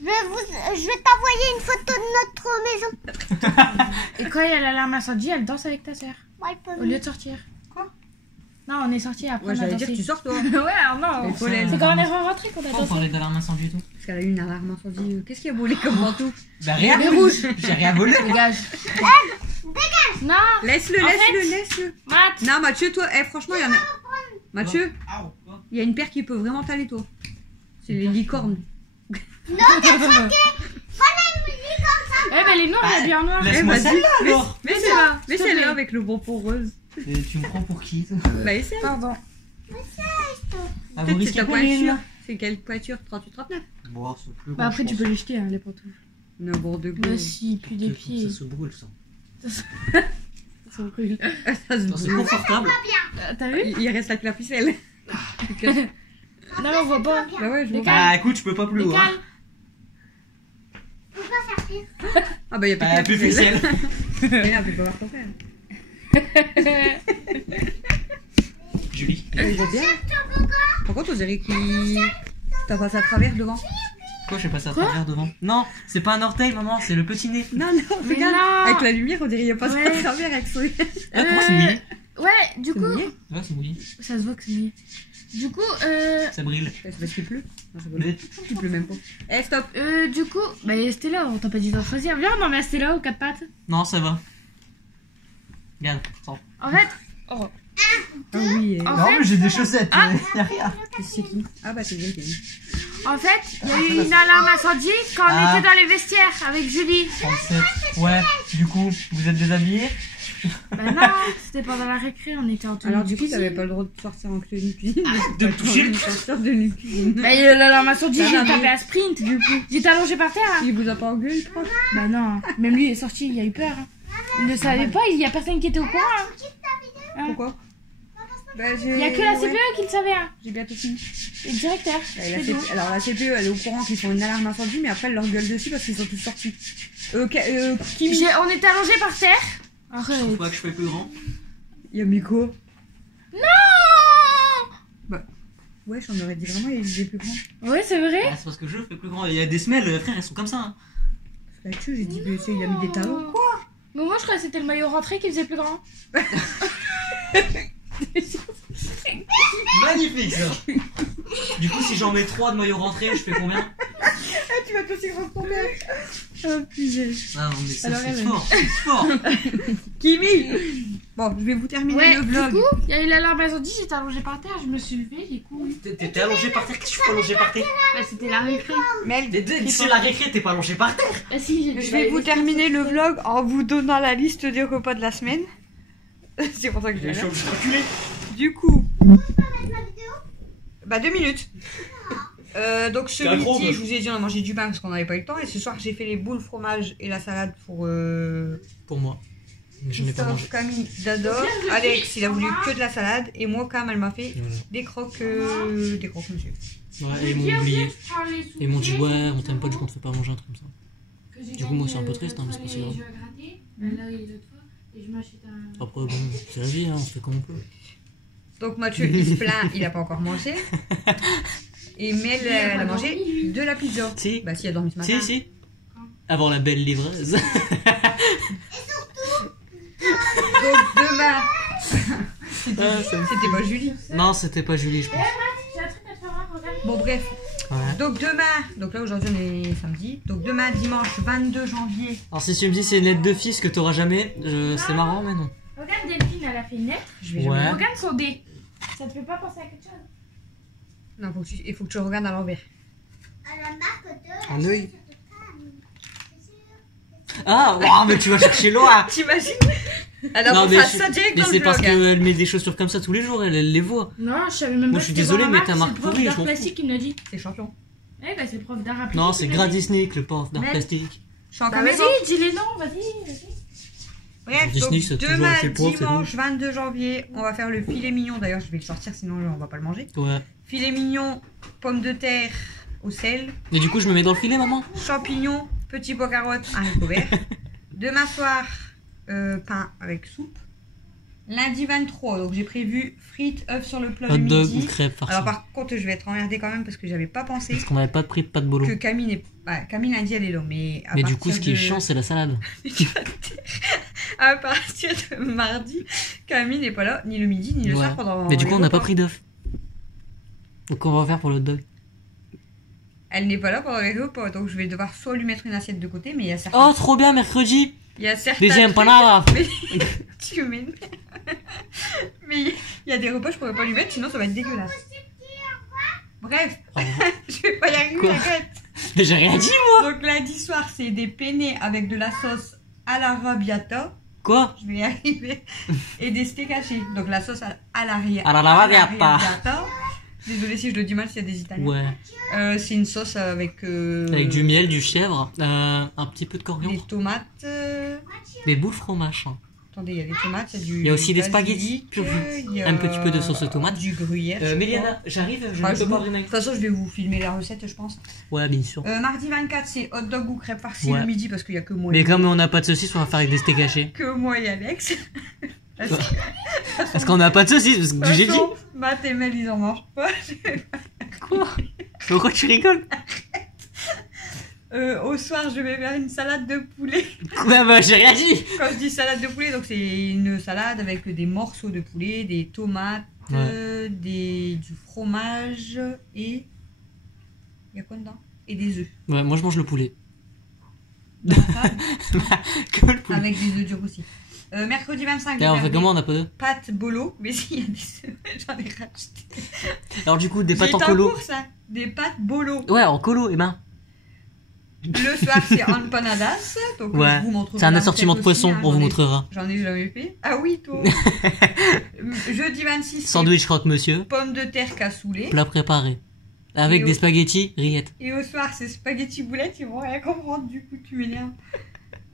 je vais t'envoyer une photo de notre maison. Et quand il y a l'alarme incendie, elle danse avec ta sœur. Ouais, elle peut Au lieu de sortir. Quoi? Non, on est sortis après. Ouais, on a j'allais dire, dansé. tu sors toi. Ouais, alors non. Il faut l'aide. C'est quand on est rentré qu'on a On dansé. parlait d'alarme incendie et tout. Parce qu'elle a eu une alarme incendie. Qu'est-ce qu'il y a volé comme manteau? Bah, rien. Les rouges. J'ai rien volé. Dégage. Non, Laisse-le, En laisse-le, laisse-le. Matt. Non, Mathieu, toi, franchement, il y en a. Mathieu, Ah, quoi? il y a une paire qui peut vraiment t'aller, toi. C'est les licornes. Eh ben les noirs, il y a bien noir. Laisse-moi vas-y, celle-là alors. Mais Mais c'est ça, là, mais s'il te c'est là plaît. avec le bonbon rose. Et tu me prends pour qui? Bah, essaye. Pardon. Ah, vous Peut-être c'est risquez ta pas les pointure. C'est quelle pointure? 38-39? Bon, c'est plus Bah après tu peux les jeter hein, les pantoufles. N'importe quoi. Bah si, puis les pieds. Ça se brûle, ça. Ça brûle. Ça se C'est brûle. confortable. T'as vu? Il reste avec la ficelle. Non mais on voit pas. Bah ouais, je vois. Décale. Ah, écoute, je peux pas plus haut. Hein. On peut pas faire pire. Ah bah y'a Bah, pas plus que la ficelle. ficelle. Mais là, tu peux voir ton frère. Julie. Il est bien. Par contre, on dirait qu'il... T'as passé à travers devant. Quoi, je vais passer à travers devant? Non, c'est pas un orteil, maman, c'est le petit nez. Non, non, Mais regarde. non. Avec la lumière, on dirait qu'il a passé Ouais. à travers avec son... Ah, pourquoi c'est mouillé? Ouais, du C'est coup. mouillé. Ouais, c'est mouillé. Ça se voit que c'est mouillé. Du coup, Ça brille. C'est parce qu'il pleut. Non, c'est pas Mais- vrai. Il pleut même pas. Eh, stop. du coup, bah Stella, on t'a pas dit d'en choisir. Viens, on en met à Stella aux quatre pattes. Non, ça va. Regarde, attends. En fait, Ah oui. En Non, fait- mais j'ai des chaussettes. Ah. Y'a rien. C'est qui? Ah bah c'est bien Kevin. en fait, il y a eu une alarme incendie quand on Ah. était dans les vestiaires avec Julie. 37. Ouais, du coup, vous êtes déshabillés? Bah non, c'était pendant la récré, on était en tenue Alors de du coup, cuisine. t'avais pas le droit de sortir en tenue de cuisine. De me toucher. De sortir de la cuisine. Bah l'alarme incendie, Bah, j'ai non, mais- tapé à sprint du coup. J'étais allongée par terre. Hein. Il vous a pas engueulé, le prof? Bah non, même lui est sorti, il a eu peur. Hein. Il ne savait pas, il y a personne qui était au courant. Hein. Pourquoi? Bah, Il y a que la CPE qui le savait. Hein. J'ai bientôt fini. Et le directeur. Ouais, la c'est CPE, tout. alors la CPE, elle est au courant qu'ils font une alarme incendie, mais après elle leur gueule dessus parce qu'ils sont tous sortis. Kimi, On était allongés par terre. Arrête. Faut pas que je sois plus grand. il y a Miko. Non. Ouais, j'en aurais dit vraiment, il est plus grand. Ouais, c'est vrai. Ah, c'est parce que je fais plus grand. Il y a des semelles, frère, elles sont comme ça. Hein. Là-dessus, j'ai dit, mais il a mis des talons. Quoi? Mais moi je croyais que c'était le maillot rentré qui faisait plus grand. Magnifique ça. Du coup, si j'en mets 3 de maillots rentrés, je fais combien? Tu vas te aussi grand ton père. Oh putain. Ah non, mais ça Alors, c'est elle- fort, c'est fort. Kimi. Bon, je vais vous terminer Ouais, le du vlog. coup, il y a eu l'alarme incendie, j'étais allongée par terre, je me suis levée, j'ai couru. T'étais allongé par terre? Qu'est-ce que tu fais allongé par terre? Bah, c'était la récré. Mel, C'est la récré, t'es pas allongé par terre. Ah si, j'étais je vais vous terminer le vlog en vous donnant la liste des repas de la semaine. C'est pour ça que je Je suis l'ai. obligé de reculer. Du coup, bah 2 minutes. Donc ce C'est un gros, midi, quoi. je vous ai dit on a mangé du pain parce qu'on n'avait pas eu le temps. Et ce soir, j'ai fait les boules fromage et la salade pour Pour moi. Mais je n'ai pas mangé. Christophe, Camille, Dado. Alex, il a voulu que de la salade. Et moi, Cam, elle m'a fait Voilà. des croques monsieur. Ouais, et ils m'ont oublié. Et ils m'ont dit, ouais, on t'aime pas, du coup on te fait pas manger un truc comme ça. Du coup, moi, c'est un peu triste, hein, mais c'est pas si grave. Après, bon, c'est la vie, hein, on se fait comme on peut. Donc Mathieu, il se plaint, il a pas encore mangé. Et Mel, elle a mangé de la pizza. Si. Bah si, elle a dormi ce matin. Si. Avant la belle livreuse. Donc demain... C'était Ah, ça me- c'était pas Julie. Non, c'était pas Julie, je pense. J'ai un truc à te faire voir, regarde. Bon bref. Ouais. Donc demain, donc là aujourd'hui on est samedi. Donc demain dimanche 22 janvier. Alors, si tu me dis c'est une lettre de fils que t'auras jamais, c'est marrant, mais non. Regarde Delphine, elle a fait une lettre. Je vais Ouais. jamais... Regarde son dé. Ça te fait pas penser à quelque chose? Non, il faut que tu regardes à l'envers. À la marque de Un œil. Ah, wow, mais tu vas chercher loin. T'imagines? Alors Non, on mais fasse je- ça direct Mais dans c'est le parce vlog. hein. qu'elle met des chaussures comme ça tous les jours, elle les voit. Non, je savais même Moi, pas. je suis que c'était désolé, dans mais la ta marque c'est le prof pourrie, d'art je m'en fous. plastique qui me l'a dit. C'est champion. Ouais, bah c'est le prof d'art plastique. Non, qui c'est me l'a Grad dit. Disney, le port d'art Mais- plastique. Je suis en Bah caméra. vas-y, dis les noms, vas-y. Bref, Disney, donc ça a toujours demain été le prof, c'est dimanche 22 janvier, on va faire le filet mignon. D'ailleurs, je vais le sortir, sinon on va pas le manger. Ouais. Filet mignon, pommes de terre au sel, Et du coup, je me mets dans le filet, maman. champignons, petits pois carottes, haricots verts. Demain soir, pain avec soupe. Lundi 23, donc j'ai prévu frites, œufs sur le plat Hot le dog ou midi. crêpes farcies. Alors par contre, je vais être emmerdée quand même parce que j'avais pas pensé Parce qu'on avait pas pris de pâte bolo. que Camille n'est... Ouais, Camille lundi elle est là, mais à Mais du partir coup, ce qui est de- chiant, c'est la salade. à partir de mardi, Camille n'est pas là, ni le midi, ni le Ouais. soir pendant Mais du coup, les on n'a pas repas. pris d'œufs. Donc, on va faire pour le hot dog. Elle n'est pas là pendant les repas, donc je vais devoir soit lui mettre une assiette de côté, mais il y a certains... Oh, trop bien, mercredi. il y a certains Des trucs- empanadas. Mais tu m'énerves. Mais il y a des repas, je pourrais pas lui mettre, sinon ça va être dégueulasse. Bref, Oh. je vais pas y arriver, Quoi arrête. Mais j'ai rien dit, moi. Donc lundi soir, c'est des penne avec de la sauce à l'arrabbiata. Quoi? Je vais y arriver. Et des steaks hachés. Donc la sauce à l'arrabbiata. Désolée si je le dis mal, s'il y a des Italiens. Ouais. C'est une sauce avec... Avec du miel, du chèvre, un petit peu de des coriandre. tomates. Des boules fromage. Hein. Attendez, il y a des tomates, il y a du... Il y a aussi des basilic, spaghettis pur jus. il y a Un petit peu de sauce tomate. Du gruyère. je crois. Méliana, j'arrive, je Ah, ne je peux pas vous- vraiment. De toute façon, je vais vous filmer la recette, je pense. Ouais, bien sûr. Mardi 24, c'est hot dog ou crêpes farcies Ouais. le midi parce qu'il y a que moi. Mais et... comme on n'a pas de saucisse, on va faire avec des steaks hachés. Que moi et Alex. Parce qu'on n'a pas de saucisse, parce que j'ai dit. Matt et Mel, ils en mangent pas. Quoi? Pourquoi tu rigoles? Au soir, je vais faire une salade de poulet. Ouais, bah j'ai rien dit. Quand je dis salade de poulet, donc c'est une salade avec des morceaux de poulet, des tomates, Ouais. du fromage et... Il y a quoi dedans? Et des œufs. Ouais, moi je mange le poulet. Dans la salade, Que le poulet. avec des œufs durs aussi. Mercredi 25, je vais Là, on faire fait des comment? On n'a pas d'œufs? pâtes bolo. Mais si, il y a des œufs, j'en ai racheté. Alors, du coup, des pâtes en J'ai été colo. course, hein. Des pâtes bolo. Ouais, en colo, et ben. Le soir, c'est empanadas. Donc, Ouais. je vous montrerai C'est un la assortiment de recette poissons, aussi, hein, on vous j'en ai- montrera. J'en ai jamais fait. Ah oui, toi. Jeudi 26, c'est Sandwich croque-monsieur, pommes de terre cassoulet. plat préparé. Avec Et des au- spaghettis, rillettes. Et au soir, c'est spaghetti boulettes. Ils vont rien comprendre, du coup, tu m'énerves.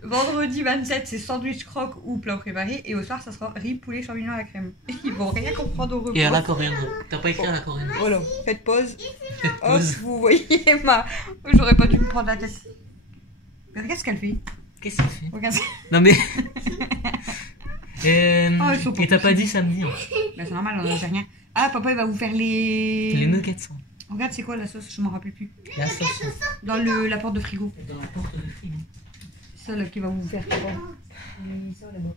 Vendredi 27, c'est sandwich croque ou plat préparé. Et au soir, ça sera riz, poulet, champignons à la crème. Ils vont rien comprendre au repas. Et à la coriandre. T'as pas écrit à la coriandre. Voilà, faites pause. Faites Hop, pause. vous voyez ma... J'aurais pas dû me prendre la tête. Mais regarde ce qu'elle fait. Qu'est-ce qu'il fait? Regarde. Non mais. Oh, ils sont pas Et t'as pas possibles. dit samedi. Hein. Bah, c'est normal, on en sait rien. Ah, papa, il va vous faire les... Les nuggets sont. Regarde, c'est quoi la sauce? Je m'en rappelle plus. La sauce. Dans la porte de frigo. Dans la porte de frigo. C'est ça là qui va vous faire. papa. Ça là-bas.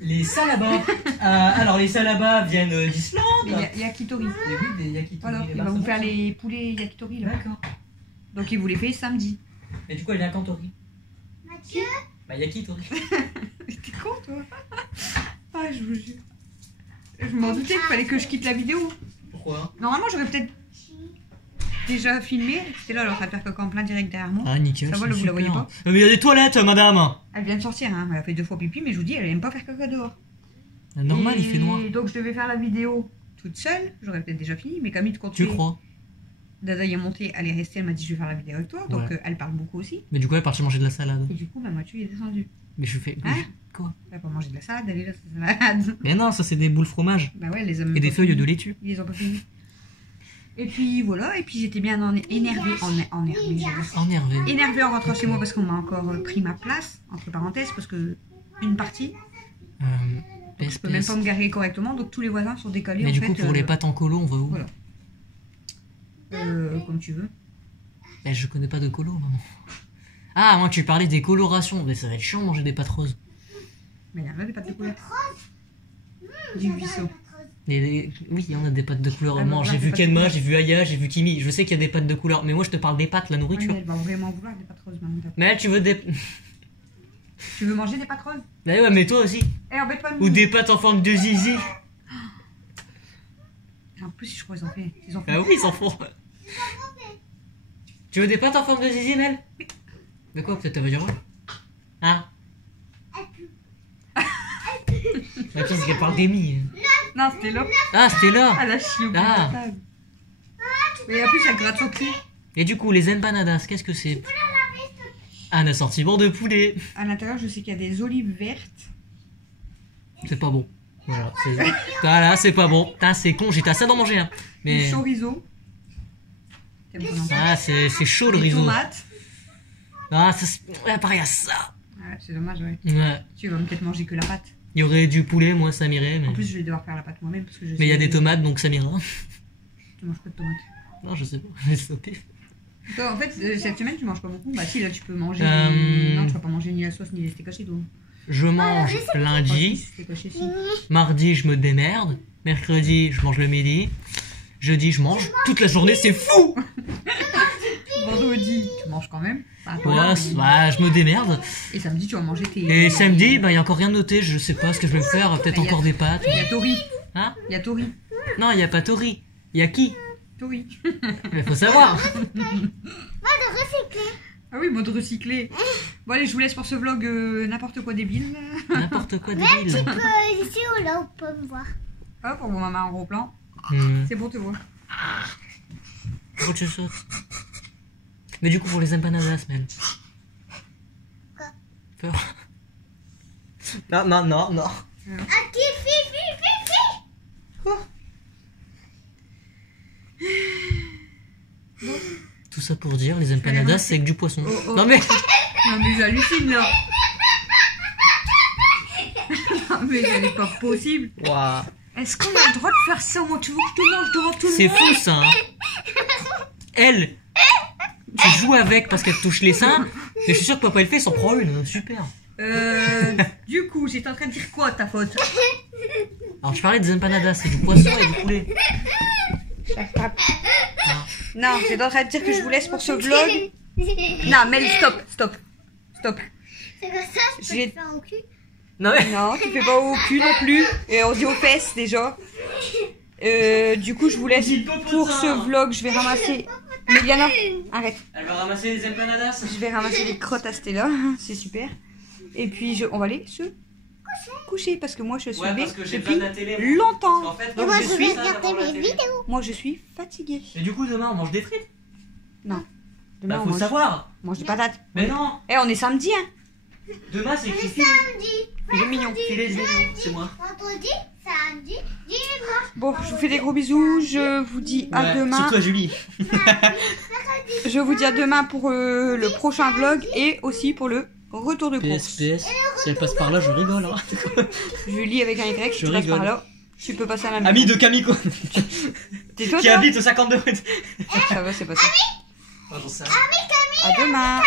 Les salabas. Alors, les salabas viennent d'Islande. Les yakitori. Et oui, des yakitori. Voilà, il va vous faire les poulets yakitori là. D'accord. Donc il vous les fait samedi. Et du coup, elle vient quand, Tori? Mathieu, Bah, yakitori. T'es con toi. Ah, je vous jure. Je m'en doutais qu'il fallait que je quitte la vidéo. Pourquoi? Normalement, j'aurais peut-être déjà filmé. C'était là, elle est en train de faire caca en plein direct derrière moi. Ah, nickel. Ça va, c'est vous la voyez super. pas? Mais il y a des toilettes, madame. Elle vient de sortir, hein. Elle a fait 2 fois pipi, mais je vous dis, elle aime pas faire caca dehors. Normal, Et il fait noir. Donc je devais faire la vidéo toute seule. J'aurais peut-être déjà fini, mais Camille compte. Tu crois? Dada y est montée, elle est restée, elle m'a dit je vais faire la vidéo avec toi. Donc Ouais. elle parle beaucoup aussi. Mais du coup, elle est partie manger de la salade. Et du coup, bah, Mathieu il est descendu. Mais je fais. Hein? Quoi? Elle a pas mangé de la salade, elle est là, sa salade. Mais non, ça, c'est des boules fromage. Bah ouais, elle les a même Et des pas feuilles fini. de laitue. Ils les ont pas fini. Et puis voilà, et puis j'étais bien énervée en rentrant chez moi parce qu'on m'a encore pris ma place, entre parenthèses, parce que une partie, donc je peux même pas me garer correctement, donc tous les voisins sont décalés. Mais en du fait, coup, pour les pâtes en colo, on va où? Voilà. Comme tu veux. Eh, je connais pas de colo, maman. Ah, moi, tu parlais des colorations. Mais ça va être chiant de manger des pâtes roses. Mais il y en a des pâtes de couleur. Du buisson. Oui, on a des pâtes de couleur. Ah, Moi, non, j'ai là, vu c'est pas de Kenma, couleur. j'ai vu Aya, j'ai vu Kimi. Je sais qu'il y a des pâtes de couleur. Mais moi, je te parle des pâtes, la Ouais, nourriture. mais elle va vraiment vouloir des pâtes roses maintenant. Mais elle, tu veux des. Tu veux manger des pâtes roses? Mais ouais, mais toi aussi. Eh, embête pas Ou des pâtes en forme de zizi. En plus, je crois qu'ils ont fait. Ils ont fait. Ah oui, ils s'en font. Tu veux des pâtes en forme de zizi, Mel? Mais quoi, peut-être elle va dire ouais. Ah. Attends, c'est qu'elle parle d'Amy. Non, c'était là. Ah, c'était là. Ah, la chiot. Ah. Mais en plus, elle gratte son cul. Et du coup, les empanadas, qu'est-ce que c'est? Un assortiment de poulet. À l'intérieur, je sais qu'il y a des olives vertes. C'est pas bon. Voilà, c'est pas bon. Putain, c'est con, j'étais assez d'en manger. Hein. Du Mais. chorizo. Ah, c'est chaud le Des riso. tomates. Ah, ouais, pareil à ça. Ouais, c'est dommage, ouais. Ouais. Tu vas peut-être manger que la pâte. Il y aurait du poulet, moi, ça m'irait. Mais En plus, je vais devoir faire la pâte moi-même. Parce que je il y a sais- des tomates, donc ça m'ira. Tu manges pas de tomates. Non, je sais pas. J'ai sauté. Toi, en fait, cette semaine, tu manges pas beaucoup. Bah, si, là, tu peux manger. Non, tu vas pas manger ni la sauce ni les steaks hachés, toi. Je mange lundi. Steak haché, si. Mardi, je me démerde. Mercredi, je mange le midi. Jeudi, je mange toute la journée, c'est fou! Vendredi, tu manges quand même. Enfin, Ouais, voilà, ouais, je me démerde. Et samedi, tu vas manger tes. Et samedi, bah, il y a encore rien noté, je sais pas ce que je vais me faire, peut-être Bah, y a- encore des pâtes. Il y a Tori. Hein? Il y a Tori. Non, il y a pas Tori. Il y a qui? Tori. Mais faut savoir. Ah oui, mode recyclé. Bon, allez, je vous laisse pour ce vlog n'importe quoi débile. N'importe quoi débile. ici ou là, on peut me voir. Hop, on voit maman en gros plan. C'est bon, te voir. Faut que je saute. Mais du coup, pour les empanadas, Mel. Quoi? Peur. Non. Ah, qui fi. Tout ça pour dire, les empanadas, c'est que du poisson. Oh. Non mais. Non, mais j'hallucine là. Non, mais ça n'est pas possible. Waouh. Est-ce qu'on a le droit de faire ça? Moi, tu veux que je te mange devant tout le C'est monde? fou ça. Hein. Elle, tu joues avec parce qu'elle te touche les seins. Mais je suis sûr que papa il fait, il s'en prend une. Super. Du coup, j'étais en train de dire quoi, ta faute? Alors je parlais des empanadas, c'est du poisson et du poulet. Non, j'étais en train de dire que je vous laisse pour ce vlog. Non, Mel, stop. C'est comme ça, je peux J'ai- te faire au cul. Non mais. Non, tu fais pas au cul non plus. Et on dit aux fesses déjà. Du coup, je vous laisse pour ce vlog. Je vais ramasser. Mais Diana, arrête. Elle va ramasser les empanadas. Je vais ramasser les crottes à Stella. C'est super. Et puis, on va aller se coucher parce que moi, je suis Ouais, levée parce que j'ai depuis besoin de la télé. moi. longtemps. Parce qu'en fait, Donc, moi, je je suis, vais regarder mes vidéos. moi, je suis fatiguée. Et du coup, demain, on mange des frites. Non. Bah, Demain, on faut mange, savoir. mange des patates. Mais non. Eh, on est samedi, hein. Demain, c'est qui Samedi, Il est mignon. Filet de vélo, c'est moi. vendredi, samedi, dimanche. Bon, je vous fais des gros bisous. Je vous dis à demain. Surtout à Julie. Je vous dis à demain pour le prochain vlog et aussi pour le retour de course. PS. Si elle passe par là, je rigole. Hein. Julie avec un Y, tu passes rigole. par là. Tu peux passer à la maison. Ami de Camille, quoi. Tais-toi, Qui toi. habite au 52 rue. Ça va, c'est pas ça. Ah, j'en sais rien. À demain.